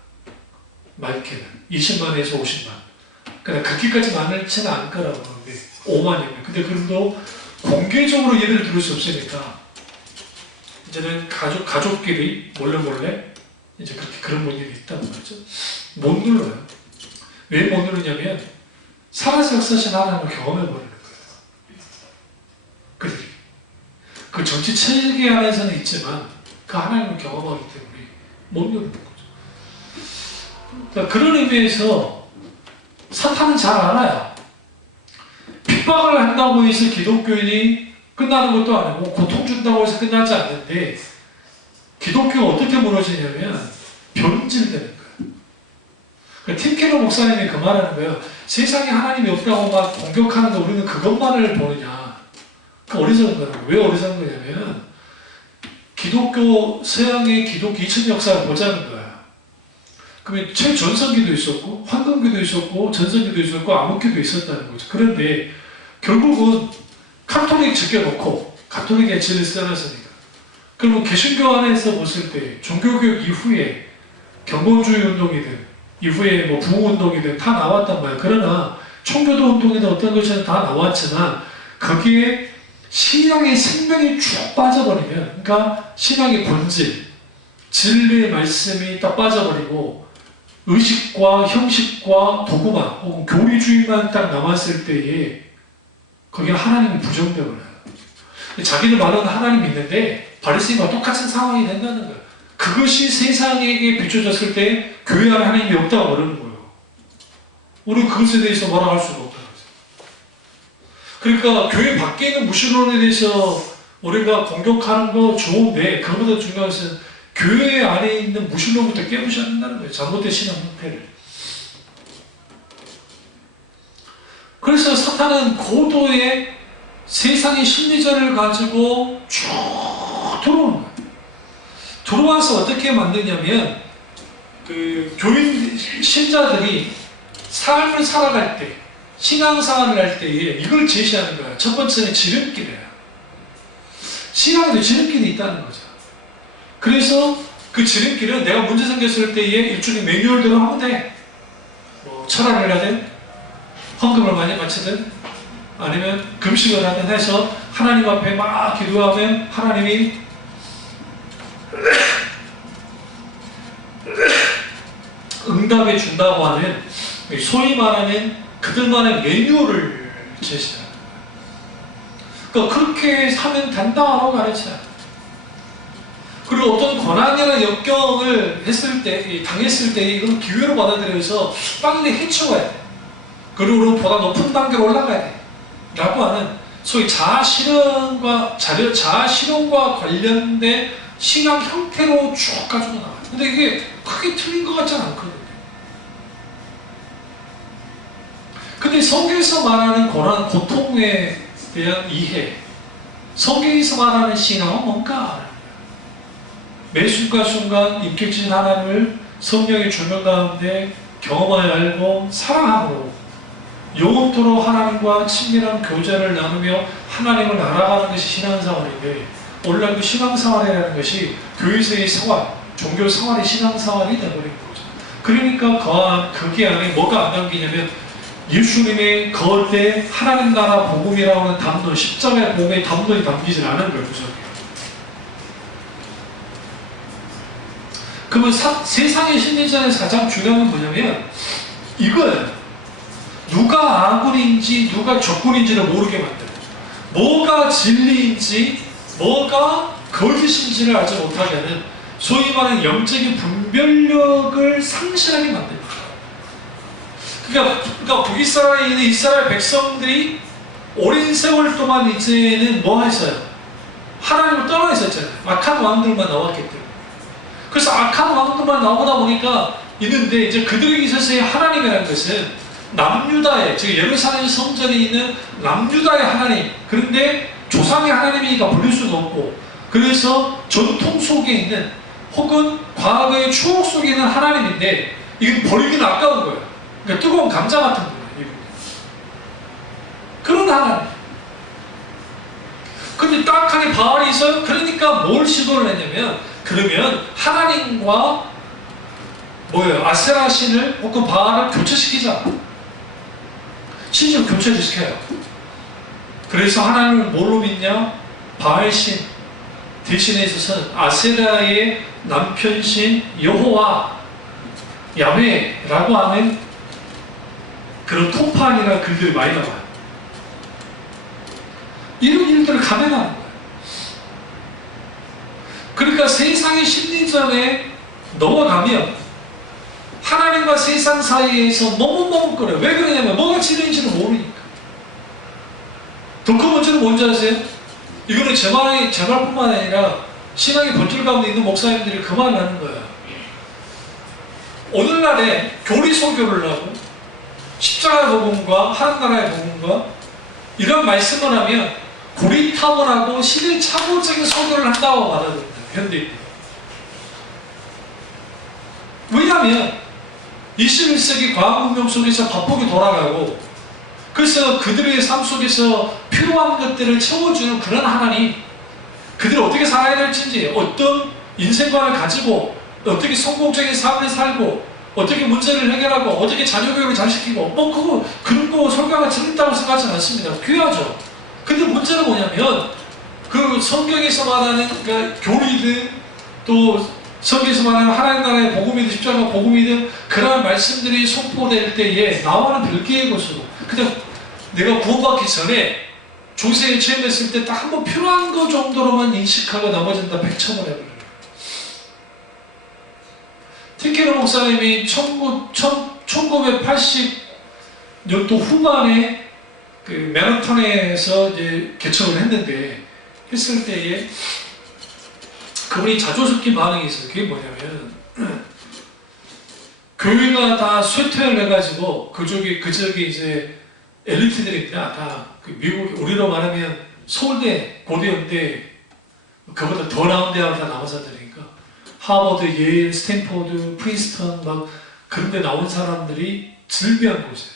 많게는 20만에서 50만. 그러니까 그렇게까지 많지는 않을 거라고 보는데 5만여 명. 근데 그럼도 공개적으로 예배를 들을 수 없으니까 이제는 가족끼리 몰래 이제 그런 분들이 있다는 거죠. 못 눌러요. 왜 못 누르냐면 살아서 역사하신 하나님을 경험해버리는 거예요. 그들이. 그 정치 체계 안에서는 있지만 그 하나님을 경험하기 때문에 못 누르는 거죠. 그러니까 그런 의미에서 사탄은 잘 알아요. 핍박을 한다고 해서 기독교인이 끝나는 것도 아니고 고통 준다고 해서 끝나지 않는데 기독교가 어떻게 무너지냐면 변질되는 거예요. 그러니까 팀 켈러 목사님이 그 말하는 거예요. 세상에 하나님이 없다고 막 공격하는 거 우리는 그것만을 보느냐. 그 어리석은 거라고. 왜 어리석은 거냐면 기독교, 서양의 기독교 2000년 역사를 보자는 거야. 그러면 최전성기도 있었고 황금기도 있었고 전성기도 있었고 암흑기도 있었다는 거죠. 그런데 결국은 카톨릭 제껴놓고 가톨릭의 진리를 써놨으니까 그러면 개신교 안에서 봤을 때 종교개혁 이후에 경건주의 운동이든 이후에 뭐 부흥운동이든 다 나왔단 말이에요. 그러나 청교도 운동이든 어떤 것이든 다 나왔지만 거기에 신앙의 생명이 쭉 빠져버리면 그러니까 신앙의 본질, 진리의 말씀이 딱 빠져버리고 의식과 형식과 도구만 혹은 교리주의만 딱 남았을 때에 거기에 하나님이 부정되어버려요. 자기들 말로는 하나님이 있는데 바리새인과 똑같은 상황이 된다는 거예요. 그것이 세상에게 비춰졌을 때 교회 안에 하나님이 없다고 그러는 거예요. 우리는 그것에 대해서 뭐라 할 수가 없다는 거죠. 그러니까 교회 밖에 있는 무신론에 대해서 우리가 공격하는 거 좋은데 그보다 중요한 것은 교회 안에 있는 무신론부터 깨부셔야 한다는 거예요. 잘못된 신앙 형태를. 그래서 사탄은 고도의 세상의 심리전을 가지고 쭉 들어오는 거예요. 들어와서 어떻게 만드냐면 그 교인 신자들이 삶을 살아갈 때 신앙생활을 할 때에 이걸 제시하는 거예요. 첫 번째는 지름길이에요. 신앙에도 지름길이 있다는 거죠. 그래서 그 지름길은 내가 문제 생겼을 때에 일종의 매뉴얼대로 하면 돼. 뭐 철학을 하든 헌금을 많이 바치든 아니면 금식을 하든 해서 하나님 앞에 막 기도하면 하나님이 응답해 준다고 하는 소위 말하는 그들만의 매뉴얼을 제시하는 거예요. 그러니까 그렇게 하면 된다고 가르쳐요. 그리고 어떤 고난이나 역경을 했을 때, 당했을 때 이건 기회로 받아들여서 빨리 헤쳐가야 돼. 그리고 보다 높은 단계로 올라가야 돼. 라고 하는 소위 자아실현과 관련된 신앙 형태로 쭉 가지고 나와요. 근데 이게 크게 틀린 것 같지는 않거든요. 근데 성경에서 말하는 고난, 고통에 대한 이해, 성경에서 말하는 신앙은 뭔가? 매 순간순간 인격진 하나님을 성령의 조명 가운데 경험하여 알고 사랑함으로 영원토록 하나님과 친밀한 교제를 나누며 하나님을 알아가는 것이 신앙생활인데, 오늘날 그 신앙생활이라는 것이 교회에서의 생활, 종교 생활의 신앙생활이 되어버린 거죠. 그러니까 거기 안에 뭐가 안 담기냐면 예수님의 거대 하나님 나라 복음이라고 하는 담론, 십자가의 복음의 담론이 담기지 않은 거예요. 그러면 세상의 심리전에서 가장 중요한 건 뭐냐면 이거예요. 누가 아군인지 누가 적군인지를 모르게 만들어요. 뭐가 진리인지 뭐가 거짓인지를 알지 못하게 하는 소위 말하는 영적인 분별력을 상실하게 만듭니다. 그러니까 북이스라엘에 있는 이스라엘 백성들이 오랜 세월 동안 이제는 뭐 했어요? 하나님을 떠나 있었잖아요. 악한 왕들만 나왔기 때문에. 그래서 악한 왕들만 나오다 보니까 있는데, 이제 그들에게 있어서의 하나님이라는 것은 남유다의, 즉 예루살렘 성전에 있는 남유다의 하나님, 그런데 조상의 하나님이니까 부를 수는 없고, 그래서 전통 속에 있는 혹은 과거의 추억 속에 있는 하나님인데 이건 버리기는 아까운 거예요. 그러니까 뜨거운 감자 같은 거예요. 그런 하나님. 근데 딱하게 바알이 있어요. 그러니까 뭘 시도를 했냐면, 그러면 하나님과 뭐예요? 아세라 신을 혹은 바알을 교체시키자. 신을 교체를 시켜요. 그래서 하나님을 뭘로 믿냐? 바알신 대신에 있어서는 아세라의 남편신 여호와 야훼라고 하는 그런 통판이나 글들이 많이 나와요. 이런 일들을 감행하는 거예요. 그러니까 세상의 심리전에 넘어가면 하나님과 세상 사이에서 너무 머뭇거려요. 왜 그러냐면 뭐가 진리인지를 모르니까. 더 큰 문제는 뭔지 아세요? 이거는 제 말뿐만 아니라 신앙의 본질 가운데 있는 목사님들이 그 말을 하는 거예요. 오늘날에 교리 설교를 하고 십자가 복음과 하나나라의 복음과 이런 말씀을 하면 고리타분하고 시대착오적인 설교를 한다고 말합니다. 현대인들. 왜냐하면 21세기 과학문명 속에서 밥복이 돌아가고, 그래서 그들의 삶 속에서 필요한 것들을 채워주는 그런 하나님, 그들이 어떻게 살아야 될지, 어떤 인생관을 가지고 어떻게 성공적인 삶을 살고 어떻게 문제를 해결하고 어떻게 자녀 교육을 잘 시키고 그런 거 설교가 재밌다고 생각하지 않습니다. 귀하죠. 근데 문제는 뭐냐면 그 성경에서 말하는 그러니까 교리든 또 성경에서 말하는 하나님 나라의 복음이든 십자가 복음이든 그러한 말씀들이 선포될 때에 나와는 별개의 것으로 그냥 내가 구원받기 전에 중세에 체험했을 때 딱 한번 필요한 것 정도로만 인식하고 나머지는 다 백첨을 해버려요. 티케르 목사님이 1980년도 후반에 그 맨하탄에서 이제 개척을 했을 때에 그분이 자주 섞인 반응이 있어요. 그게 뭐냐면 교회가 다 쇠퇴를 해가지고 그쪽에 이제 엘리트들입니다. 다 그 미국 우리로 말하면 서울대, 고대연대 그보다 더 나은 대학을 다 나온 사람들이니까 하버드, 예일, 스탠포드, 프린스턴 막 그런 데 나온 사람들이 즐비한 곳이에요.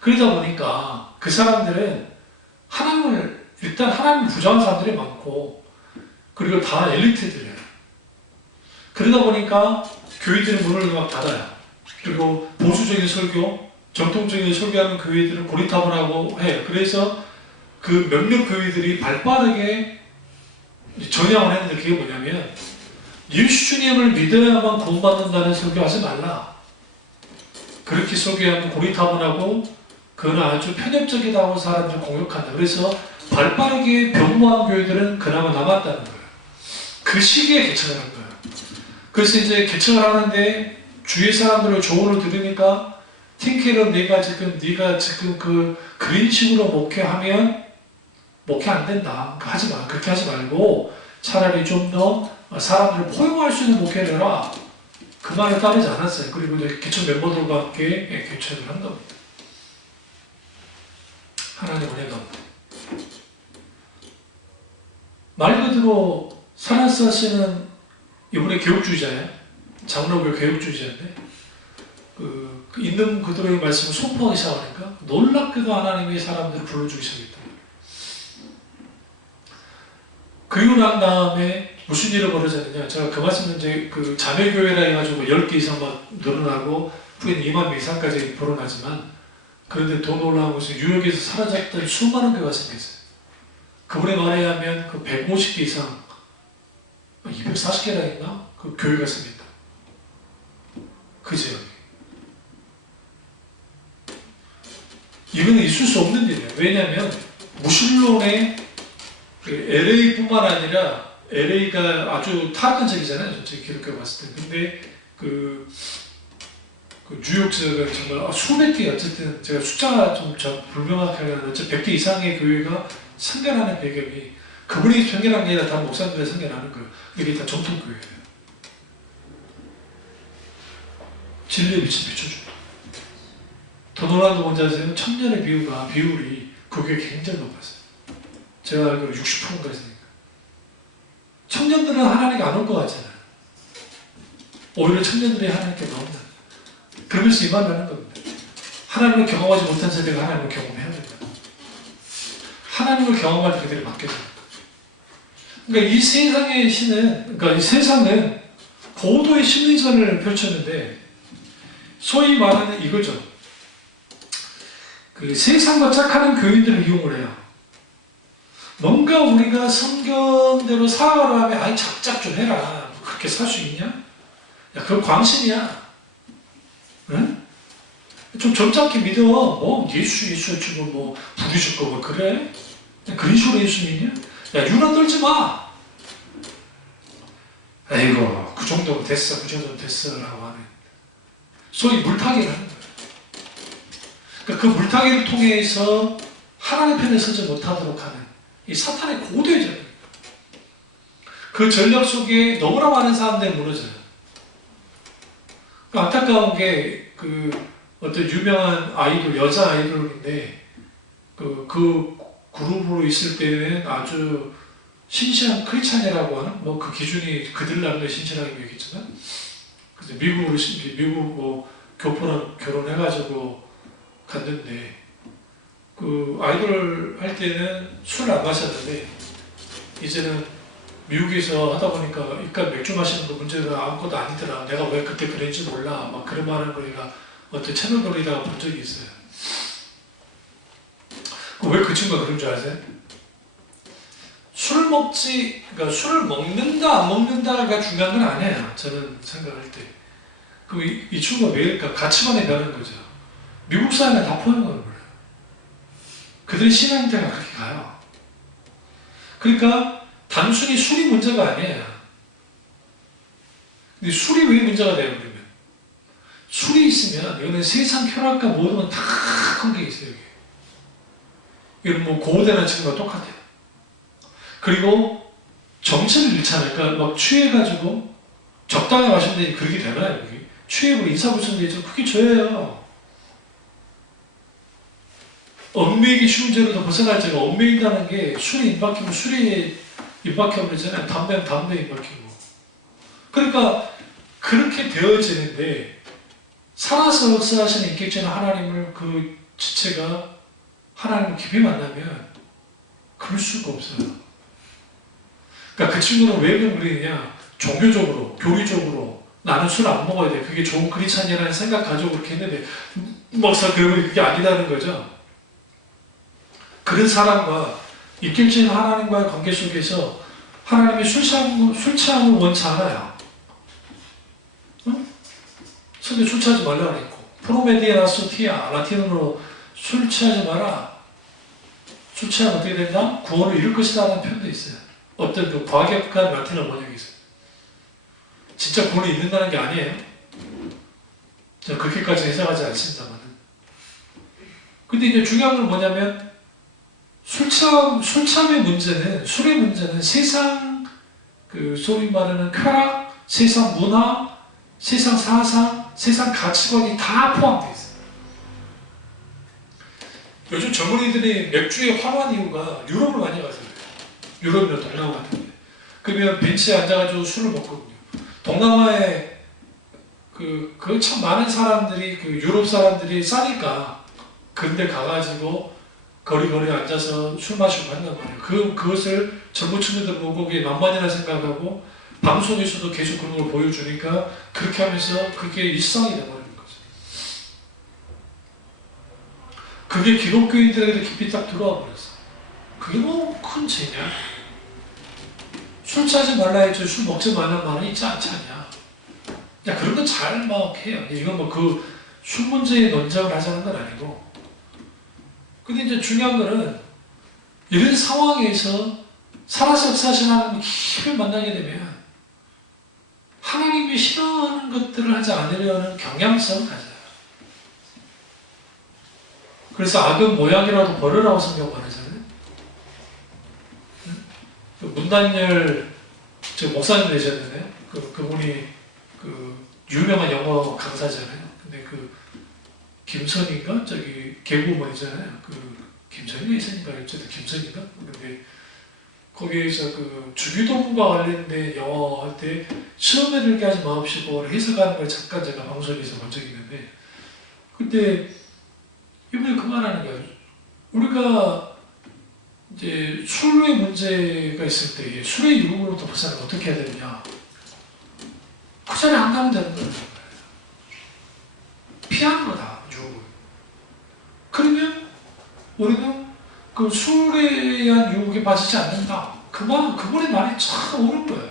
그러다 보니까 그 사람들은 일단 하나님을 부정한 사람들이 많고 그리고 다 엘리트들이에요. 그러다 보니까 교회들은 문을 막 닫아요. 그리고 보수적인 설교, 전통적인 설교하는 교회들은 고리타분하고 해요. 그래서 그 몇몇 교회들이 발빠르게 전향을 했는데 그게 뭐냐면 예수님을 믿어야만 구원받는다는 설교하지 말라. 그렇게 설교하면 고리타분하고 그건 아주 편협적이다고 사람들을 공격한다. 그래서 발빠르게 변모한 교회들은 그나마 남았다는 거예요. 그 시기에 개척을 한 거예요. 그래서 이제 개척을 하는데 주위 사람들의 조언을 들으니까 틴케는 네가 지금 그런 식으로 목회하면 목회 안 된다. 하지 마. 그렇게 하지 말고 차라리 좀 더 사람들을 포용할 수 있는 목회를 해라. 그 말을 따르지 않았어요. 그리고 이제 개척 멤버들과 함께 개척을 한 겁니다. 하나님 은혜 가운데. 말 그대로 살아서 하시는 이번에 개혁주의자예요. 장로교 개혁주의자인데 그 있는 그대로의 말씀을 선포하기 시작하니까 놀랍게도 하나님의 사람들을 불러주기 시작했다. 그 이후 난 다음에 무슨 일이 벌어졌느냐, 제가 그 말씀은 이제 그 자매교회라 해가지고 10개 이상 막 늘어나고 후에는 2만 명 이상까지 벌어나지만, 그런데 더 놀라운 것은 뉴욕에서 사라졌던 수많은 교회가 생겼어요. 그분의 말에 의하면 그 150개 이상, 240개라 했나? 그 교회가 생겼다. 그 지역에. 이거는 있을 수 없는 일이에요. 왜냐하면 무신론의 그 LA뿐만 아니라, LA가 아주 타락한 지역이잖아요, 전체 기독교가 봤을 때. 근데 그 뉴욕 지역은 정말 수백 개, 어쨌든 제가 숫자가 좀 불명확하게 하는데 어쨌든 100개 이상의 교회가 생겨나는 배경이, 그분이 생겨난 게 아니라 다 목사님들이 생겨나는 거예요. 이게 다 정통교회예요. 진리의 빛을 비춰줍니다. 더 놀라운 건 뭔지 아세요? 청년의 비율이 그 교회에 굉장히 높았어요. 제가 알기로 60%인가 있으니까. 청년들은 하나님께 안 올 것 같잖아요. 오히려 청년들이 하나님께 나온다. 그러면서 임한다는 겁니다. 하나님을 경험하지 못한 세대가 하나님을 경험해야 된다. 하나님을 경험할 때 그들이 바뀌어야 된다. 그러니까 이 세상의 신은, 그러니까 이 세상은 고도의 심리전을 펼쳤는데, 소위 말하는 이거죠. 그 세상과 짝하는 교인들을 이용을 해요. 뭔가 우리가 성경대로 살아가려 하면, 아이, 작작 좀 해라. 그렇게 살 수 있냐? 야, 그건 광신이야. 응? 좀 점잖게 믿어. 뭐, 예수 주고, 뭐, 부르 줄거 뭐, 그래? 그런 식으로 예수 믿냐? 야, 유나 떨지 마! 아이고, 그 정도면 됐어. 그 정도면 됐어. 라고 하는. 소위 물타기를 하는 거예요. 그러니까 그 물타기를 통해서 하나님의 편에 서지 못하도록 하는 이 사탄의 고도의 전략. 그 전략 속에 너무나 많은 사람들이 무너져요. 안타까운 게, 어떤 유명한 아이돌, 여자 아이돌인데, 그 그룹으로 있을 때는 아주 신실한 크리스찬이라고 하는, 뭐 그 기준이 그들 나름대로 신실하게 얘기했지만, 그래서 미국 뭐 교포랑 결혼해가지고 갔는데, 그 아이돌 할 때는 술을 안 마셨는데, 이제는 미국에서 하다 보니까 이깟 맥주 마시는 거 문제가 아무것도 아니더라. 내가 왜 그때 그랬는지 몰라. 막 그런 말을 우리가 어떤 채널 돌리다가 본 적이 있어요. 왜 그 친구가 그런 줄 아세요? 그러니까 술을 먹는다, 안 먹는다가 중요한 건 아니에요. 저는 생각할 때. 이 친구가 왜, 그러니까 가치관에 변한 거죠. 미국 사회는 다 포함한 걸 몰라요. 그들의 신앙태가 그렇게 가요. 그러니까, 단순히 술이 문제가 아니에요. 근데 술이 왜 문제가 돼요, 그러면? 술이 있으면, 이거는 세상 쾌락과 모든 건 다 관계 있어요, 여기. 이건 뭐 고대나 친구가 똑같아요. 그리고 정신을 잃잖아요. 그러니까 막 취해가지고 적당히 마시는데 그렇게 되나요, 여기? 취해고 인사불성되죠. 그게 죄예요. 얽매이기 쉬운 죄로도 벗어날 죄가, 얽매인다는 게 술이 입박히면 술이 입박히면 그러잖아요. 담배는 담배 입박히고. 그러니까 그렇게 되어지는데, 살아서 역사하시는 인격적인 하나님을 그 지체가 하나님을 깊이 만나면 그럴 수가 없어요. 그러니까 그 친구는 왜 그러느냐? 종교적으로, 교리적으로 나는 술 안 먹어야 돼. 그게 좋은 크리스찬이라는 생각 가지고 그렇게 했는데, 막상 그러면 그게 아니다는 거죠. 그런 사람과 인격적인 하나님과의 관계 속에서 하나님이 술 취함을 원치 않아요. 응? 근데 술 취하지 말라고 했고, 프로메디아나소티아, 라틴어로 술 취하지 마라. 술 취하면 어떻게 된다? 구원을 이룰 것이다 라는 표현도 있어요. 어떤 그 과격한 라틴어 번역이 있어요. 진짜 구원이 있는다는 게 아니에요. 저는 그렇게까지 해석하지 않습니다만. 근데 이제 중요한 건 뭐냐면, 술참의 문제는, 술의 문제는 세상, 소위 말하는 쾌락, 세상 문화, 세상 사상, 세상 가치관이 다 포함되어 있어요. 요즘 젊은이들이 맥주에 환호한 이유가 유럽을 많이 가서 그래요. 유럽이나 동남아 같은 데. 그러면 벤치에 앉아가지고 술을 먹거든요. 동남아에 그 참 많은 사람들이 그 유럽 사람들이 싸니까 근데 가가지고 거리거리 앉아서 술 마시고 한단 말이에요. 그것을 젊은 친구들 보고 그게 낭만이라 생각하고 방송에서도 계속 그런 걸 보여주니까 그렇게 하면서 그게 일상이 돼버리는 거죠. 그게 기독교인들에게도 깊이 딱 들어와 버렸어. 그게 뭐 큰 죄냐? 술 취하지 말라 했죠. 술 먹지 말란 말은 있지 않지 않냐? 야, 그런 거 잘 막 해요. 이건 뭐 그 술 문제에 논쟁을 하자는 건 아니고. 근데 이제 중요한 거는 이런 상황에서 살아서 역사하신 하나님의 깊이 만나게 되면 하나님이 싫어하는 것들을 하지 않으려는 경향성을 가져요. 그래서 악은 모양이라도 버려라고 성경 말하잖아요. 문단열 목사님 되셨는데 그분이 유명한 영어 강사잖아요. 근데 김선인가 개구먼이잖아요. 김선이가 있으니까 어쨌든 김선인가. 근데 거기에서 주기도문과 관련된 영어 할 때 시험에 들게 하지 마옵시고 해석하는 걸 잠깐 제가 방송에서 본 적이 있는데 그때 이분이 그 말하는 거예요. 우리가 이제 술의 문제가 있을 때 술의 유혹으로부터 벗어나면 어떻게 해야 되느냐? 그 자리에 안 가면 되는 거예요. 피하는 거다, 유혹을. 그러면 우리는 그 술에 의한 유혹에 빠지지 않는다. 그분의 말이 참 옳은 거예요.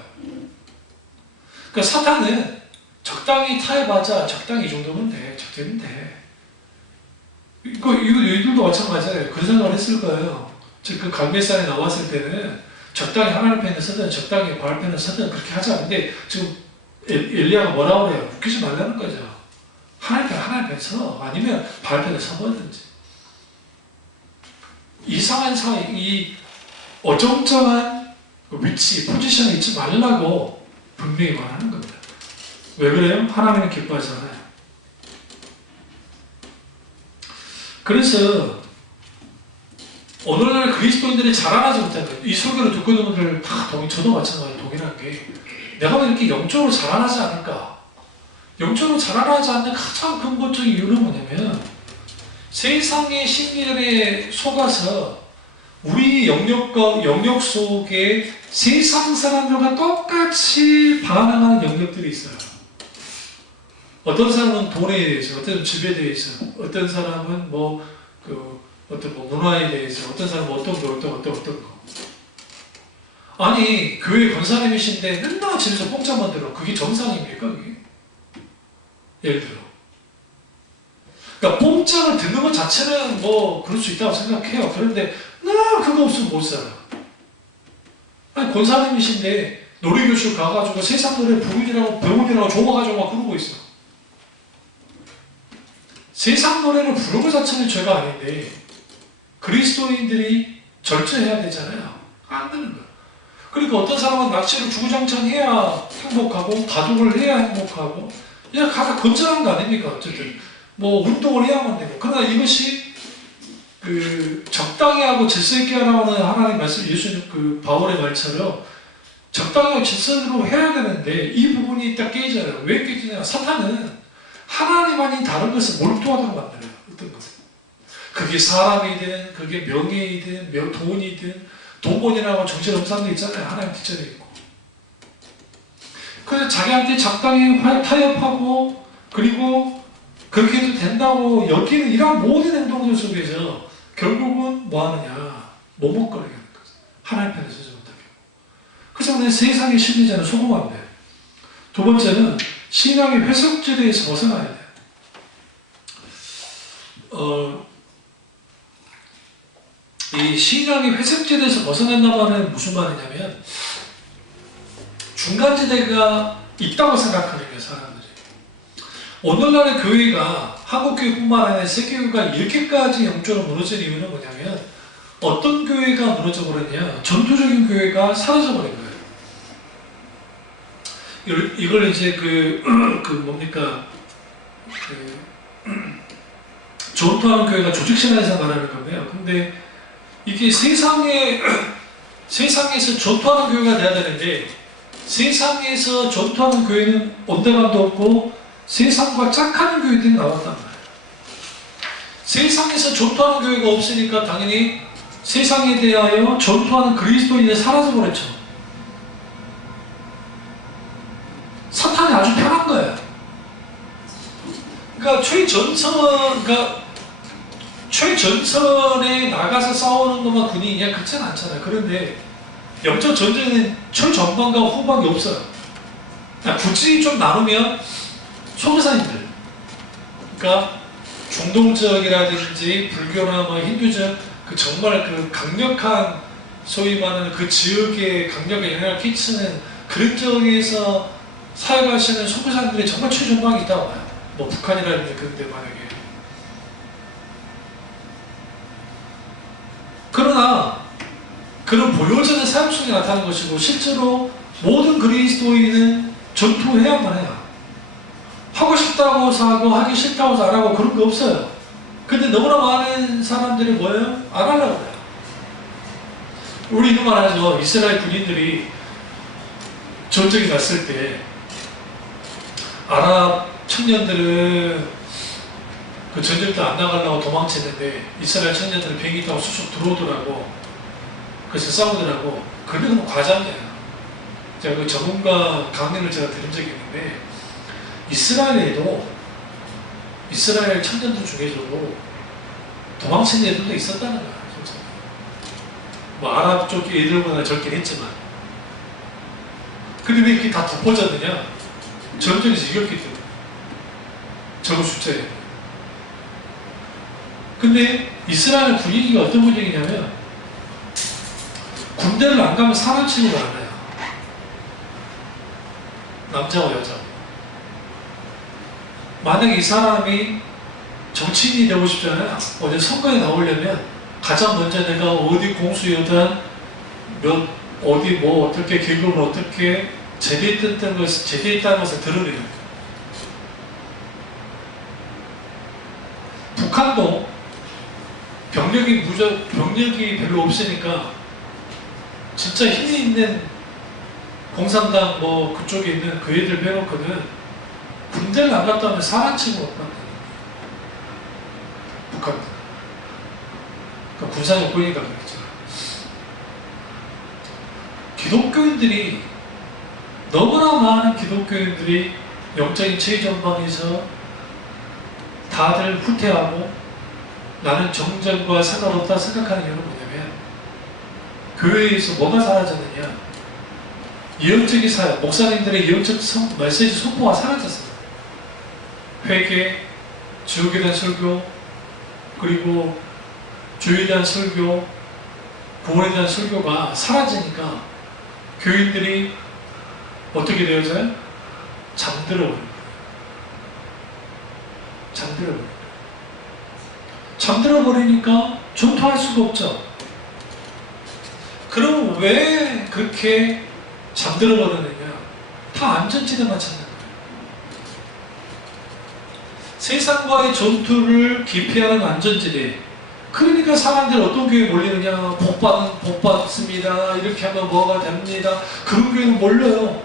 그러니까 사탄은 적당히 타협하자, 적당히 이 정도면 돼, 적당히 돼. 이거 너희들도 마찬가지예요. 그런 생각을 했을 거예요. 즉, 갈멜산에 나왔을 때는 적당히 하나님 편에 서든 적당히 바알 편에 서든 그렇게 하자. 근데 지금 엘리야가 뭐라고 그래요? 웃기지 말라는 거죠. 하나님 편에 서 아니면 바알 편에 서보든지. 이상한 이 어정쩡한 위치, 포지션에 있지 말라고 분명히 말하는 겁니다. 왜 그래요? 하나님은 기뻐하잖아요. 그래서 오늘날 그리스도인들이 자라나지 못하는 거예요. 이 설교를 듣고 있는 분들 다 저도 마찬가지로 동일한 게 내가 왜 이렇게 영적으로 자라나지 않을까? 영적으로 자라나지 않는 가장 근본적인 이유는 뭐냐면 세상의 심리에 속아서 우리 영역 속에 세상 사람들과 똑같이 반응하는 영역들이 있어요. 어떤 사람은 돈에 대해서, 어떤 집에 대해서, 어떤 사람은 어떤 문화에 대해서, 어떤 사람은 어떤 거. 아니, 교회 권사님이신데 맨날 집에서 공짜 만들어. 그게 정상입니까, 그게? 예를 들어. 그러니까 뽕짝을 듣는 것 자체는 그럴 수 있다고 생각해요. 그런데 나 그거 없으면 못 살아. 아니 권사님이신데 노래교실 가가지고 세상 노래 병원이라고 좋아가지고 막 그러고 있어. 세상 노래를 부르는 것 자체는 죄가 아닌데 그리스도인들이 절제해야 되잖아요. 안 되는 거야. 그러니까 어떤 사람은 낚시를 주구장창 해야 행복하고 바둑을 해야 행복하고 그냥 각각 건전한 거 아닙니까? 어쨌든 운동을 해야만 되고. 그러나 이것이 적당히 하고 질서 있게 하라는 하나님 말씀, 예수님 바울의 말처럼 적당히 하고 질서대로 해야 되는데 이 부분이 딱 깨지잖아요. 왜 깨지냐? 사탄은 하나님 아닌 다른 것을 몰두하도록 만들어요. 어떤 것을. 그게 사람이든 그게 명예이든 돈이든 돈본이라고 정신없는 게 있잖아요. 하나님 뒷전에 있고. 그래서 자기한테 적당히 타협하고 그리고 그렇게 해도 된다고 여기는 이런 모든 행동들 속에서 결국은 뭐 하느냐? 머뭇거리게 하는 거죠. 하나님 편에 서지 못하게. 그래서 우리는 세상의 심리자는 소금하면 돼요. 두 번째는 신앙의 회색지대에서 벗어나야 돼요. 이 신앙의 회색지대에서 벗어난다는 말은 무슨 말이냐면 중간지대가 있다고 생각하는 거예요, 사람들이. 오늘날의 교회가 한국교회뿐만 아니라 세계교회가 이렇게까지 영적으로 무너진 이유는 뭐냐면 어떤 교회가 무너져 버렸냐? 전투적인 교회가 사라져 버린 거예요. 이걸 이제 전투하는 교회가 조직신화에서 말하는 건데요. 근데 이게 세상에서 전투하는 교회가 돼야 되는데 세상에서 전투하는 교회는 온데간도 없고 세상과 짝하는 교회들이 나왔단 말이에요. 세상에서 전투하는 교회가 없으니까 당연히 세상에 대하여 전투하는 그리스도인이 사라져버렸죠. 사탄이 아주 편한 거예요. 그러니까 최전선에 나가서 싸우는 것만 군인이냐? 그렇지는 않잖아요. 그런데 영적 전쟁은 최전방과 후방이 없어요. 굳이 좀 나누면 소교사님들, 그러니까 중동적이라든지 불교나 뭐 힌두적 그 정말 그 강력한 소위 말하는 그 지역에 강력한 영향을 끼치는 그런 지역에서 사역하시는 소교사님들이 정말 최전방에 있다고 봐요. 뭐 북한이라든지 그런데 만약에. 그러나 그런 보여지는 사역 속에 나타나는 것이고 실제로 모든 그리스도인은 전투해야만 해요. 하고 싶다고 하고 하기 싫다고 안 하고 그런 게 없어요. 근데 너무나 많은 사람들이 뭐예요? 안 하려고 해요. 우리 이런 말 하죠. 이스라엘 군인들이 전쟁이 났을 때 아랍 청년들은 그 전쟁 때 안 나가려고 도망쳤는데 이스라엘 청년들은 비행기 타고 쑥쑥 들어오더라고. 그래서 싸우더라고. 그게 너무 과장이에요. 제가 그 전문가 강연을 제가 들은 적이 있는데 이스라엘 청년들 중에서도 도망친 애들도 있었다는 거야. 진짜. 뭐 아랍 쪽 애들보다 적긴 했지만. 근데 왜 이렇게 다 덮어졌느냐? 전쟁에서 이겼기 때문에. 적은 숫자에. 근데 이스라엘 분위기가 어떤 분위기냐면 군대를 안 가면 사람 취급을 안 해요. 남자와 여자. 만약에 이 사람이 정치인이 되고 싶잖아요. 어디 선거에 나오려면 가장 먼저 내가 어디 공수여단 어디 뭐 어떻게 계급을 어떻게 제대했다는 것을 드러내요. 북한도 병력이 별로 없으니까 진짜 힘이 있는 공산당 뭐 그쪽에 있는 그 애들 빼놓고는 군대를 안 갔다 하면 사람 취급 못 받는 북한. 그러니까 군사 여건이니까 그렇죠. 기독교인들이 너무나 많은 기독교인들이 영적인 최전방에서 다들 후퇴하고 나는 정전과 상관없다 생각하는 이유는 뭐냐면 교회에서 뭐가 사라졌느냐? 예언적인 사역, 목사님들의 예언적 메시지 선포가 사라졌어요. 회개, 지옥에 대한 설교, 그리고 죄에 대한 설교, 구원에 대한 설교가 사라지니까 교인들이 어떻게 되어져요? 잠들어버립니다. 잠들어버리니까 전투할 수가 없죠. 그럼 왜 그렇게 잠들어버리느냐? 다 안전지대만 찾는 거예요. 세상과의 전투를 기피하는 안전지대. 그러니까 사람들이 어떤 교회에 몰리느냐? 복 받습니다. 이렇게 하면 뭐가 됩니다. 그런 교회는 몰려요.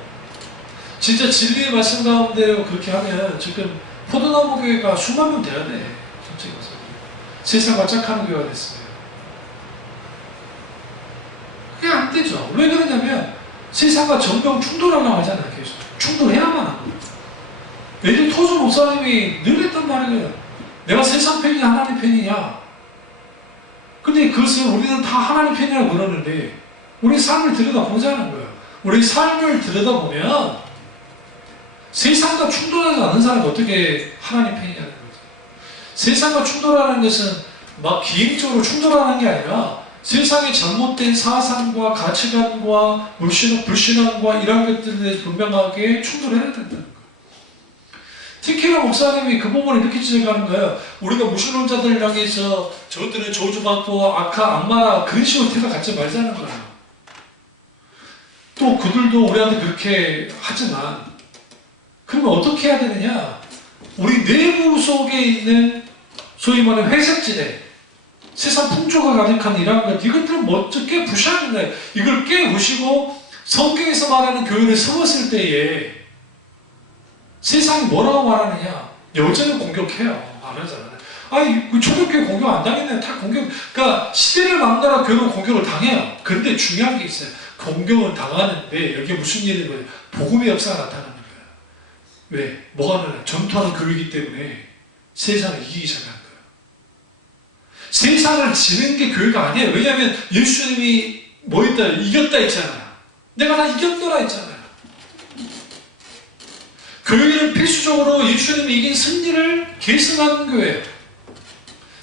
진짜 진리의 말씀 가운데 그렇게 하면 지금 포도나무 교회가 수만 명 돼야 돼. 솔직히 말해서. 세상과 짝하는 교회가 됐어요. 그게 안 되죠. 왜 그러냐면 세상과 정병 충돌하려고 하잖아요. 계속. 충돌해야만 하는 거예요. 예전 토주 목사님이 늘 했단 말이에요. 내가 세상 편이냐 하나님 편이냐. 근데 그것을 우리는 다 하나님 편이라고 그러는데 우리 삶을 들여다보자는 거예요. 우리 삶을 들여다보면 세상과 충돌하지 않는 사람이 어떻게 하나님 편이냐는 거죠. 세상과 충돌하는 것은 막 기행적으로 충돌하는 게 아니라 세상의 잘못된 사상과 가치관과 불신앙과 이런 것들에 대해서 분명하게 충돌해야 된다는 거예요. 특히나 목사님이 그 부분을 이렇게 지적하는 거예요. 우리가 무신론자들을 향해서 저들은 저주받고 악마라 그런 식으로 태도 갖지 말자는 거예요. 또 그들도 우리한테 그렇게 하지만 그러면 어떻게 해야 되느냐? 우리 내부 속에 있는 소위 말하는 회색지대, 세상 풍조가 가득한 이러한 것, 이것들은 어떻게 부셔야 된다. 이걸 깨부시고 성경에서 말하는 교회를 세웠을 때에 세상이 뭐라고 말하느냐? 여전히 공격해요. 안 하잖아요. 아니, 초대교회 공격 안 당했네. 다 공격, 그러니까 시대를 막나라 교회는 공격을 당해요. 그런데 중요한 게 있어요. 공격을 당하는데 여기에 무슨 일이 있는 거예요? 복음의 역사가 나타나는 거예요. 왜? 뭐가 나요? 전투하는 교회이기 때문에 세상을 이기기 시작하는 거예요. 세상을 지는 게 교회가 아니에요. 왜냐하면 예수님이 뭐 했다? 이겼다 했잖아요. 내가 다 이겼더라 했잖아요. 교회는 필수적으로 예수님이 이긴 승리를 계승하는 교회예요.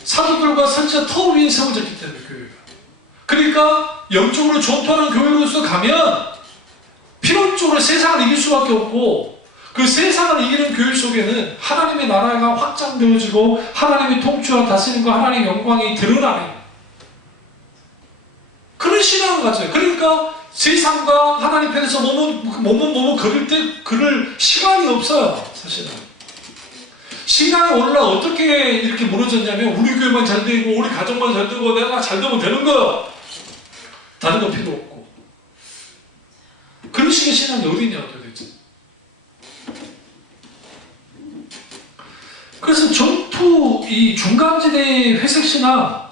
사도들과 선지자 터 위에 세워졌기 때문에 교회가. 그러니까 영적으로 전투하는 교회로서 가면 필연적으로 세상을 이길 수밖에 없고, 그 세상을 이기는 교회 속에는 하나님의 나라가 확장되어지고 하나님의 통치와 다스림과 하나님의 영광이 드러나는 그런 신앙을 가져요. 그러니까 세상과 하나님 편에서 몸은 걸을 때 그럴 시간이 없어요. 사실은 신앙이 오늘날 어떻게 이렇게 무너졌냐면, 우리 교회만 잘 되고 우리 가정만 잘 되고 내가 잘 되면 되는 거야. 다른 거 필요 없고. 그런 식의 신앙이 어디냐 도대체. 그래서 전투, 이 중간지대의 회색신앙,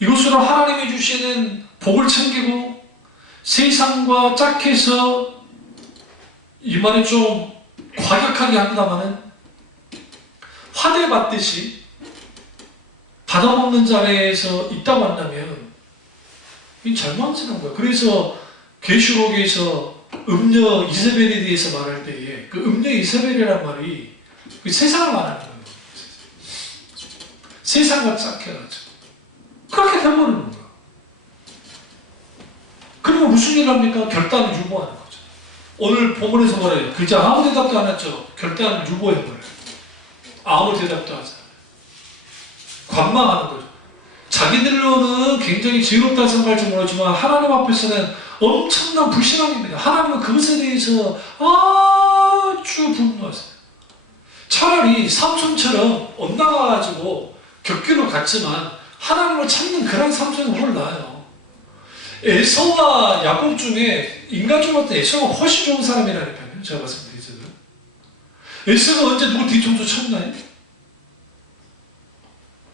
이것으로 하나님이 주시는 복을 챙기고 세상과 짝해서, 이 말이 좀 과격하게 합니다마는 화대받듯이 받아먹는 자리에서 있다고 한다면 이 잘못하는 거예요. 그래서 계시록에서 음녀 이세벨에 대해서 말할 때에 그 음녀 이세벨이란 말이 그 세상을 말하는 거예요. 세상과 짝해가지고 그렇게 돼버리는 거예요. 그리고 무슨 일을 합니까? 결단을 유보하는 거죠. 오늘 본문에서 뭐래요? 그저 아무 대답도 안 했죠. 결단을 유보해버려요. 아무 대답도 하지 않아요. 관망하는 거죠. 자기들로는 굉장히 지혜롭다 생각할지 모르지만 하나님 앞에서는 엄청난 불신앙입니다. 하나님은 그것에 대해서 아주 분노하세요. 차라리 삼손처럼 엇나가가지고 격기로 갔지만 하나님을 찾는 그런 삼손이 훨씬 나아요. 에서와 야곱 중에 인간적으로 봤을 때 에서가 훨씬 좋은 사람이라니까요. 제가 말씀드리잖아요. 에서가 언제 누구 뒤통수 쳤나요?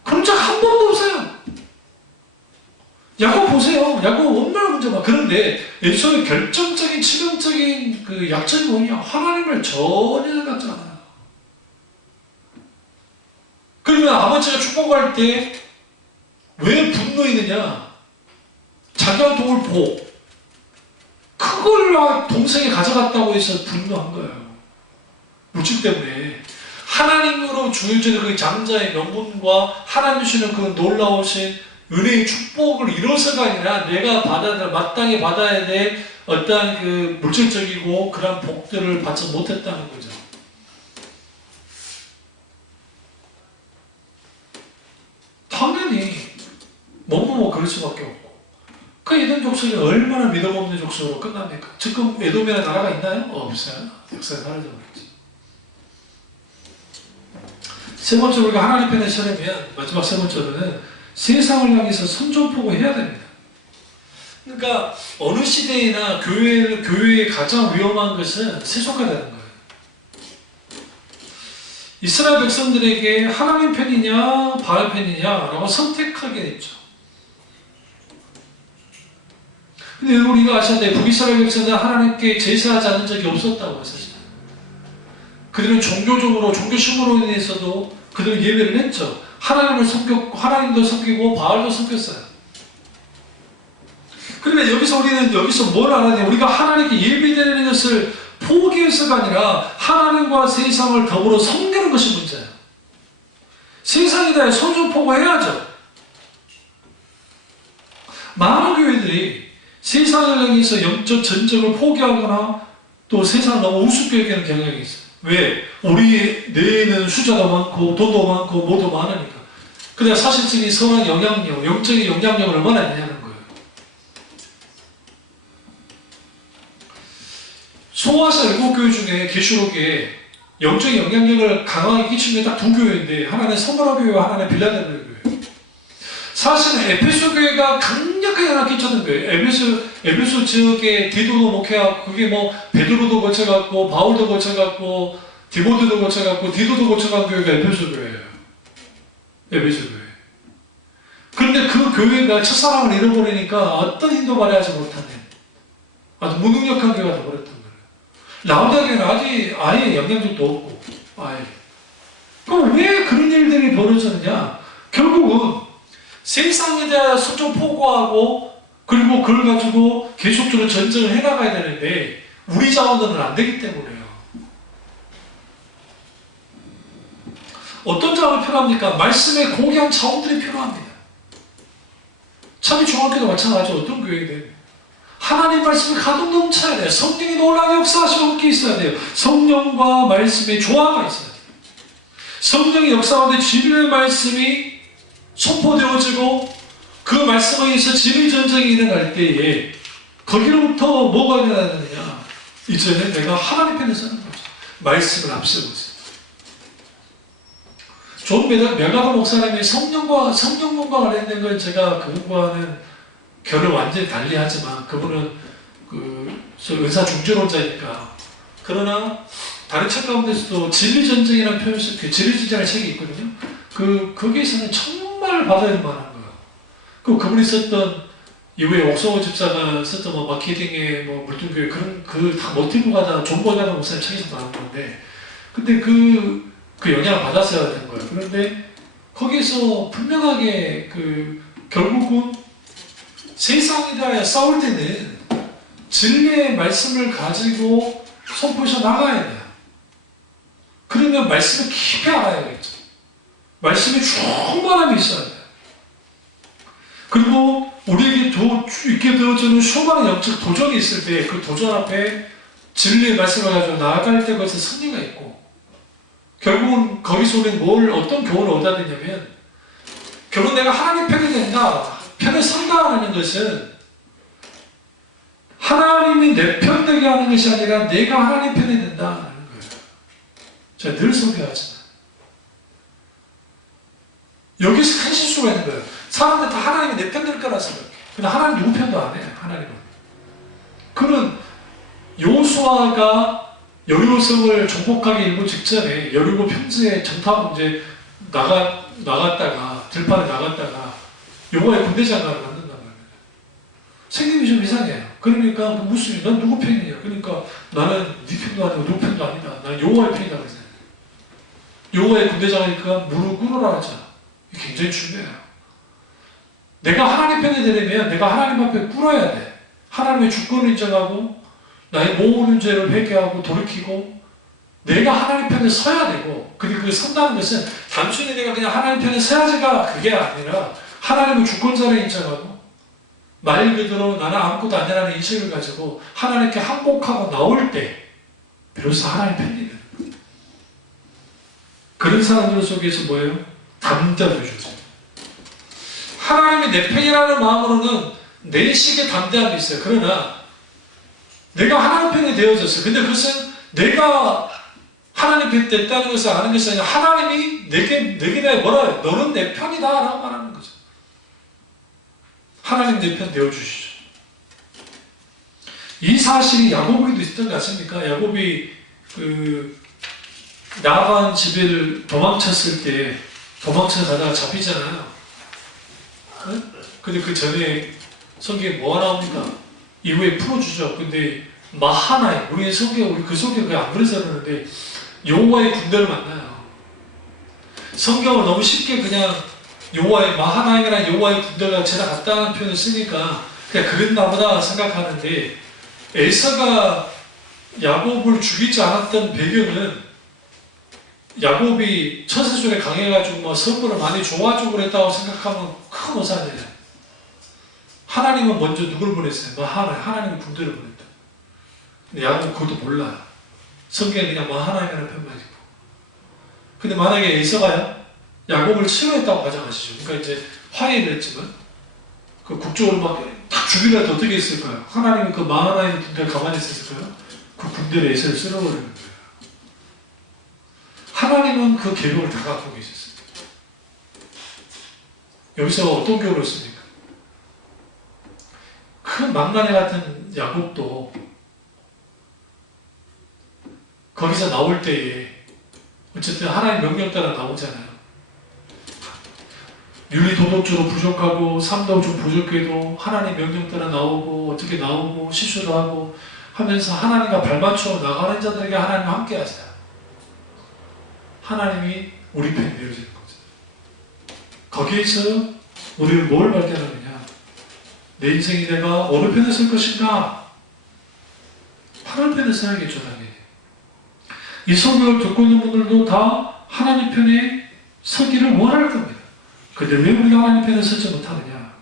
그런 적 한 번도 없어요. 야곱 보세요. 야곱 얼마나 문제가. 그런데 에서의 결정적인 치명적인 그 약점이 뭐냐? 하나님을 전혀 생각하지 않아요. 그러면 아버지가 축복할 때 왜 분노했느냐? 자기가 돈을 보고 그걸 동생이 가져갔다고 해서 분노한 거예요. 물질 때문에. 하나님으로 주어지는 그 장자의 명분과 하나님 주시는 그 놀라우신 은혜의 축복을 이뤄서가 아니라 내가 마땅히 받아야 될 어떠한 그 물질적이고 그런 복들을 받지 못했다는 거죠. 당연히 뭐뭐 그럴 수밖에 없고. 그 에돔 족속이 얼마나 믿음 없는 족속으로 끝납니까? 지금 에돔이라는 나라가 있나요? 없어요. 역사에 사라져버렸지. 세 번째로 우리가 하나님 편에 서려면, 마지막 세 번째로는 세상을 향해서 선전포고해야 됩니다. 그러니까 어느 시대에나 교회의 가장 위험한 것은 세속화되는 거예요. 이스라엘 백성들에게 하나님 편이냐 바알 편이냐라고 선택하게 됐죠. 근데 우리가 아셔야 돼. 북이스라엘 백성들은 하나님께 제사하지 않은 적이 없었다고 사실. 그들은 종교적으로 종교심으로 인해서도 그들은 예배를 했죠. 하나님을 섬겼고 하나님도 섬기고 바알도 섬겼어요. 그러면 우리는 여기서 뭘 알아야 돼? 우리가 하나님께 예배드리는 것을 포기해서가 아니라 하나님과 세상을 더불어 섬기는 것이 문제예요. 세상에 대해 선전포고해야죠. 많은 교회들이 세상을 향해서 영적 전적을 포기하거나 또 세상을 너무 우습게 여기는 경향이 있어요. 왜? 우리 내에는 숫자도 많고 돈도 많고 뭐도 많으니까. 근데 사실적인 선한 영향력, 영적인 영향력을 얼마나 있냐는 거예요. 소아서 7교회 중에 계시록에 영적인 영향력을 강하게 끼치는 게 딱 두 교회인데, 하나는 서머나 교회와 하나는 빌라델비아 교회. 사실은 에페소 교회가 강력한 심각하게 영향 끼쳤는 거예요. 에베소 지역에 디도도 목회하고, 그게 뭐, 베드로도 거쳐갔고, 바울도 거쳐갔고, 디모데도 거쳐갔고, 디도도 거쳐간 교회가 에베소 교회예요. 에베소 교회. 그런데 그 교회가 첫사랑을 잃어버리니까 어떤 힘도 발휘하지 못하는 아주 무능력한 교회가 되어버렸던 거예요. 라우디게는 아예 영향력도 없고, 아예. 그럼 왜 그런 일들이 벌어졌느냐? 결국은 세상에 대해서 좀 포고하고, 그리고 그걸 가지고 계속적으로 전쟁을 해나가야 되는데, 우리 자원으로는 안 되기 때문에요. 어떤 자원이 필요합니까? 말씀에 공개한 자원들이 필요합니다. 참이 중학교도 마찬가지로 어떤 교회든 하나님 말씀이 가득 넘쳐야 돼요. 성령이 놀라운 역사하시고 함께 있어야 돼요. 성령과 말씀의 조화가 있어야 돼요. 성령의 역사하는데 진리의 말씀이 선포되어지고 그 말씀에 의해서 진리 전쟁이 일어날 때에 거기로부터 뭐가 일어나느냐? 이제는 내가 하나님 편에 서는 거죠. 말씀을 앞세우고 있어요. 존 메가더 목사님이 성령과 성령론과 관련된 건 제가 그분과는 결을 완전히 달리하지만 그분은 은사 중재론자니까. 그러나 다른 책 가운데서도 진리전쟁이라는 표현을 썼고 진리전쟁이라는 책이 있거든요. 거기에서는 정말 받아야 될 만한 거예요. 그분이 썼던 이후에 옥성호 집사가 썼던 뭐 마케팅의 뭐 물뚱교회 그런 다 모티브가 다 존 메가더 목사님 책에서 나온 건데, 근데 그 영향을 받았어야 되는 거예요. 그런데 거기서 분명하게 결국은 세상에 대하여 싸울 때는 진리의 말씀을 가지고 선포해서 나가야 돼요. 그러면 말씀을 깊이 알아야겠죠. 말씀에 충만함이 있어야 돼요. 그리고 우리에게 있게 되어지는 수많은 영적 도전이 있을 때 그 도전 앞에 진리의 말씀을 가지고 나아갈 때 그것에 승리가 있고, 결국은 거기서 우리는 어떤 교훈을 얻어야 되냐면, 결국 내가 하나님 편이 된다, 편에 선다라는 것은 하나님이 내 편 되게 하는 것이 아니라 내가 하나님 편이 된다라는 거예요. 제가 늘 소개하지만 여기서 큰 실수가 있는 거예요. 사람들 다 하나님이 내 편 될 거라 생각해요. 근데 하나님 누구 편도 안 해요. 하나님은. 그는 요수아가 여리고성을 정복하기 일보 직전에 여리고 평지에 정탐 이제 나갔다가 들판에 나갔다가 여호와의 군대 장관을 만든단 말이에요. 생김이 좀 이상해요. 그러니까 무슨 넌 누구 편이냐? 그러니까 나는 네 편도 아니고 누구 편도 아니다. 난 여호와의 편이다 그랬어요. 여호와의 군대 장관이니까 무릎 꿇으라 하자. 이게 굉장히 중요해요. 내가 하나님 편이 되려면 내가 하나님 앞에 꿇어야 돼. 하나님의 주권을 인정하고 나의 모든 죄를 회개하고 돌이키고 내가 하나님 편에 서야 되고, 그리고 그 선다는 것은 단순히 내가 그냥 하나님 편에 서야지가 그게 아니라 하나님의 주권자를 인정하고 말 그대로 나는 아무것도 아니라는 인식을 가지고 하나님께 항복하고 나올 때 비로소 하나님 편이 되는 거예요. 그런 사람들 속에서 뭐예요? 담대함을 주죠. 하나님이 내 편이라는 마음으로는 내 식의 담대함이 있어요. 그러나 내가 하나님 편이 되어졌어요. 근데 그것은 내가 하나님 편 됐다는 것을 아는 것이 아니라 하나님이 내게 대해 뭐라 해요? 너는 내 편이다 라고 말하는 거죠. 하나님 내 편 되어주시죠. 이 사실이 야곱에게도 있었던 것 같습니까? 야곱이 라반 집을 도망쳤을 때 도망쳐가다가 잡히잖아요. 네? 근데 그 전에 성경에 뭐가 나옵니까? 이후에 풀어주죠. 근데 마하나임, 우리 그 성경 안 그래서 그러는데 여호와의 군대를 만나요. 성경을 너무 쉽게 그냥 여호와의 마하나임이라는 여호와의 군대가 제가 같다는 표현을 쓰니까 그냥 그랬나 보다 생각하는데, 에서가 야곱을 죽이지 않았던 배경은 야곱이 처세술에 강해가지고 뭐 선물을 많이 줘가지고 그랬다고 생각하면 큰 오산이에요. 하나님은 먼저 누굴 보냈어요? 하나님은 군대를 보냈다. 근데 야곱은 그것도 몰라요. 성경에 그냥 하나님이라는 편만 있고. 근데 만약에 에서가요, 야곱을 치료했다고 가정하시죠. 그러니까 이제 화해를 했지만 그 국적으로 막 딱 죽이려 도 어떻게 했을까요? 하나님이 그 마하나임 군대를 가만히 있었을까요? 그 군대를 에서를 쓸어버리는 거예요. 하나님은 그 계획을 다 갖고 계셨어요. 여기서 어떤 교훈을 씁니까? 그 망나니 같은 야곱도 거기서 나올 때에 어쨌든 하나님 명령 따라 나오잖아요. 윤리 도덕적으로 부족하고 삶도 좀 부족해도 하나님 명령 따라 나오고 어떻게 나오고 실수도 하고 하면서 하나님과 발맞춰 나가는 자들에게 하나님과 함께 하세요. 하나님이 우리 편이 되어지는 거죠. 거기에서 우리는 뭘 발견하느냐? 내 인생이 내가 어느 편에 설 것인가? 하나님 편에 서야겠죠, 당연히. 이 설교를 듣고 있는 분들도 다 하나님 편에 서기를 원할 겁니다. 근데 왜 우리가 하나님 편에 서지 못하느냐?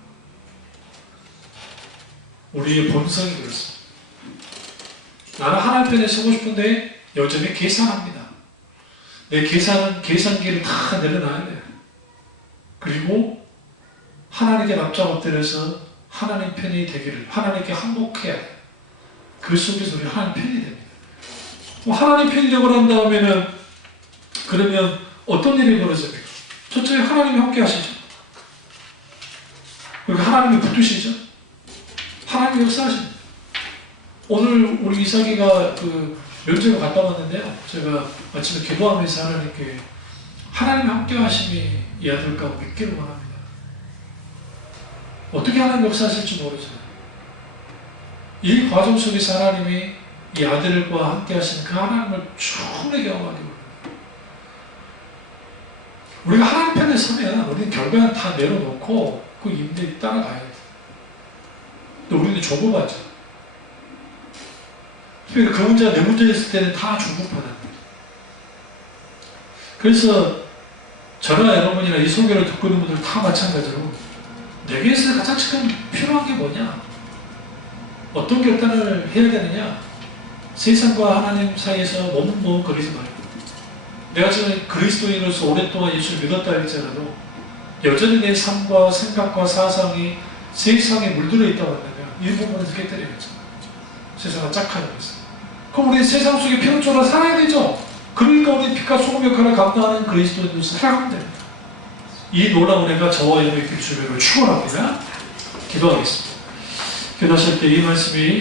우리의 본성이 그렇습니다. 나는 하나님 편에 서고 싶은데 여전히 계산합니다. 내 계산기를 다 내려놔야 돼요. 그리고 하나님께 납작 엎드려서 하나님 편이 되기를, 하나님께 항복해야 돼요. 그 속에서 우리 하나님 편이 됩니다. 하나님 편이 되고 난 다음에는 그러면 어떤 일이 벌어집니까? 첫째, 하나님이 함께 하시죠. 그리고 하나님이 붙드시죠. 하나님이 역사하십니다. 오늘 우리 이삭이가 면접을 갔다 왔는데요. 제가 아침에 기도하면서 하나님께 하나님 함께 하심이 이 아들과 믿기를 원합니다. 어떻게 하나님 역사하실지 모르죠. 이 과정 속에서 하나님이 이 아들과 함께 하시는 그 하나님을 충분히 경험하기 원합니다. 우리가 하나님 편에 서면 우리는 결과는 다 내려놓고 그 임대에 따라가야 돼요. 또 우리는 조급하죠. 그러니까 그 문제가 내 문제였을 때는 다 조급하다는 거예요. 그래서 저나 여러분이나 이 설교를 듣고 있는 분들 다 마찬가지로 내게서 가장 지금 필요한 게 뭐냐? 어떤 결단을 해야 되느냐? 세상과 하나님 사이에서 머뭇거리지 말고 내가 지금 그리스도인으로서 오랫동안 예수를 믿었다 할지라도 여전히 내 삶과 생각과 사상이 세상에 물들어 있다고 한다면 이 부분에서 깨뜨려야죠. 세상은 짝하는 것을. 그럼 우리 세상 속에 피눈물로 살아야 되죠. 그러니까 우리 빛과 소금 역할을 감당하는 그리스도인으로 살아가면 됩니다. 이 놀라운 은혜가 저와 여러분의 주변을 축원합니다. 기도하겠습니다. 기도하실 때 이 말씀이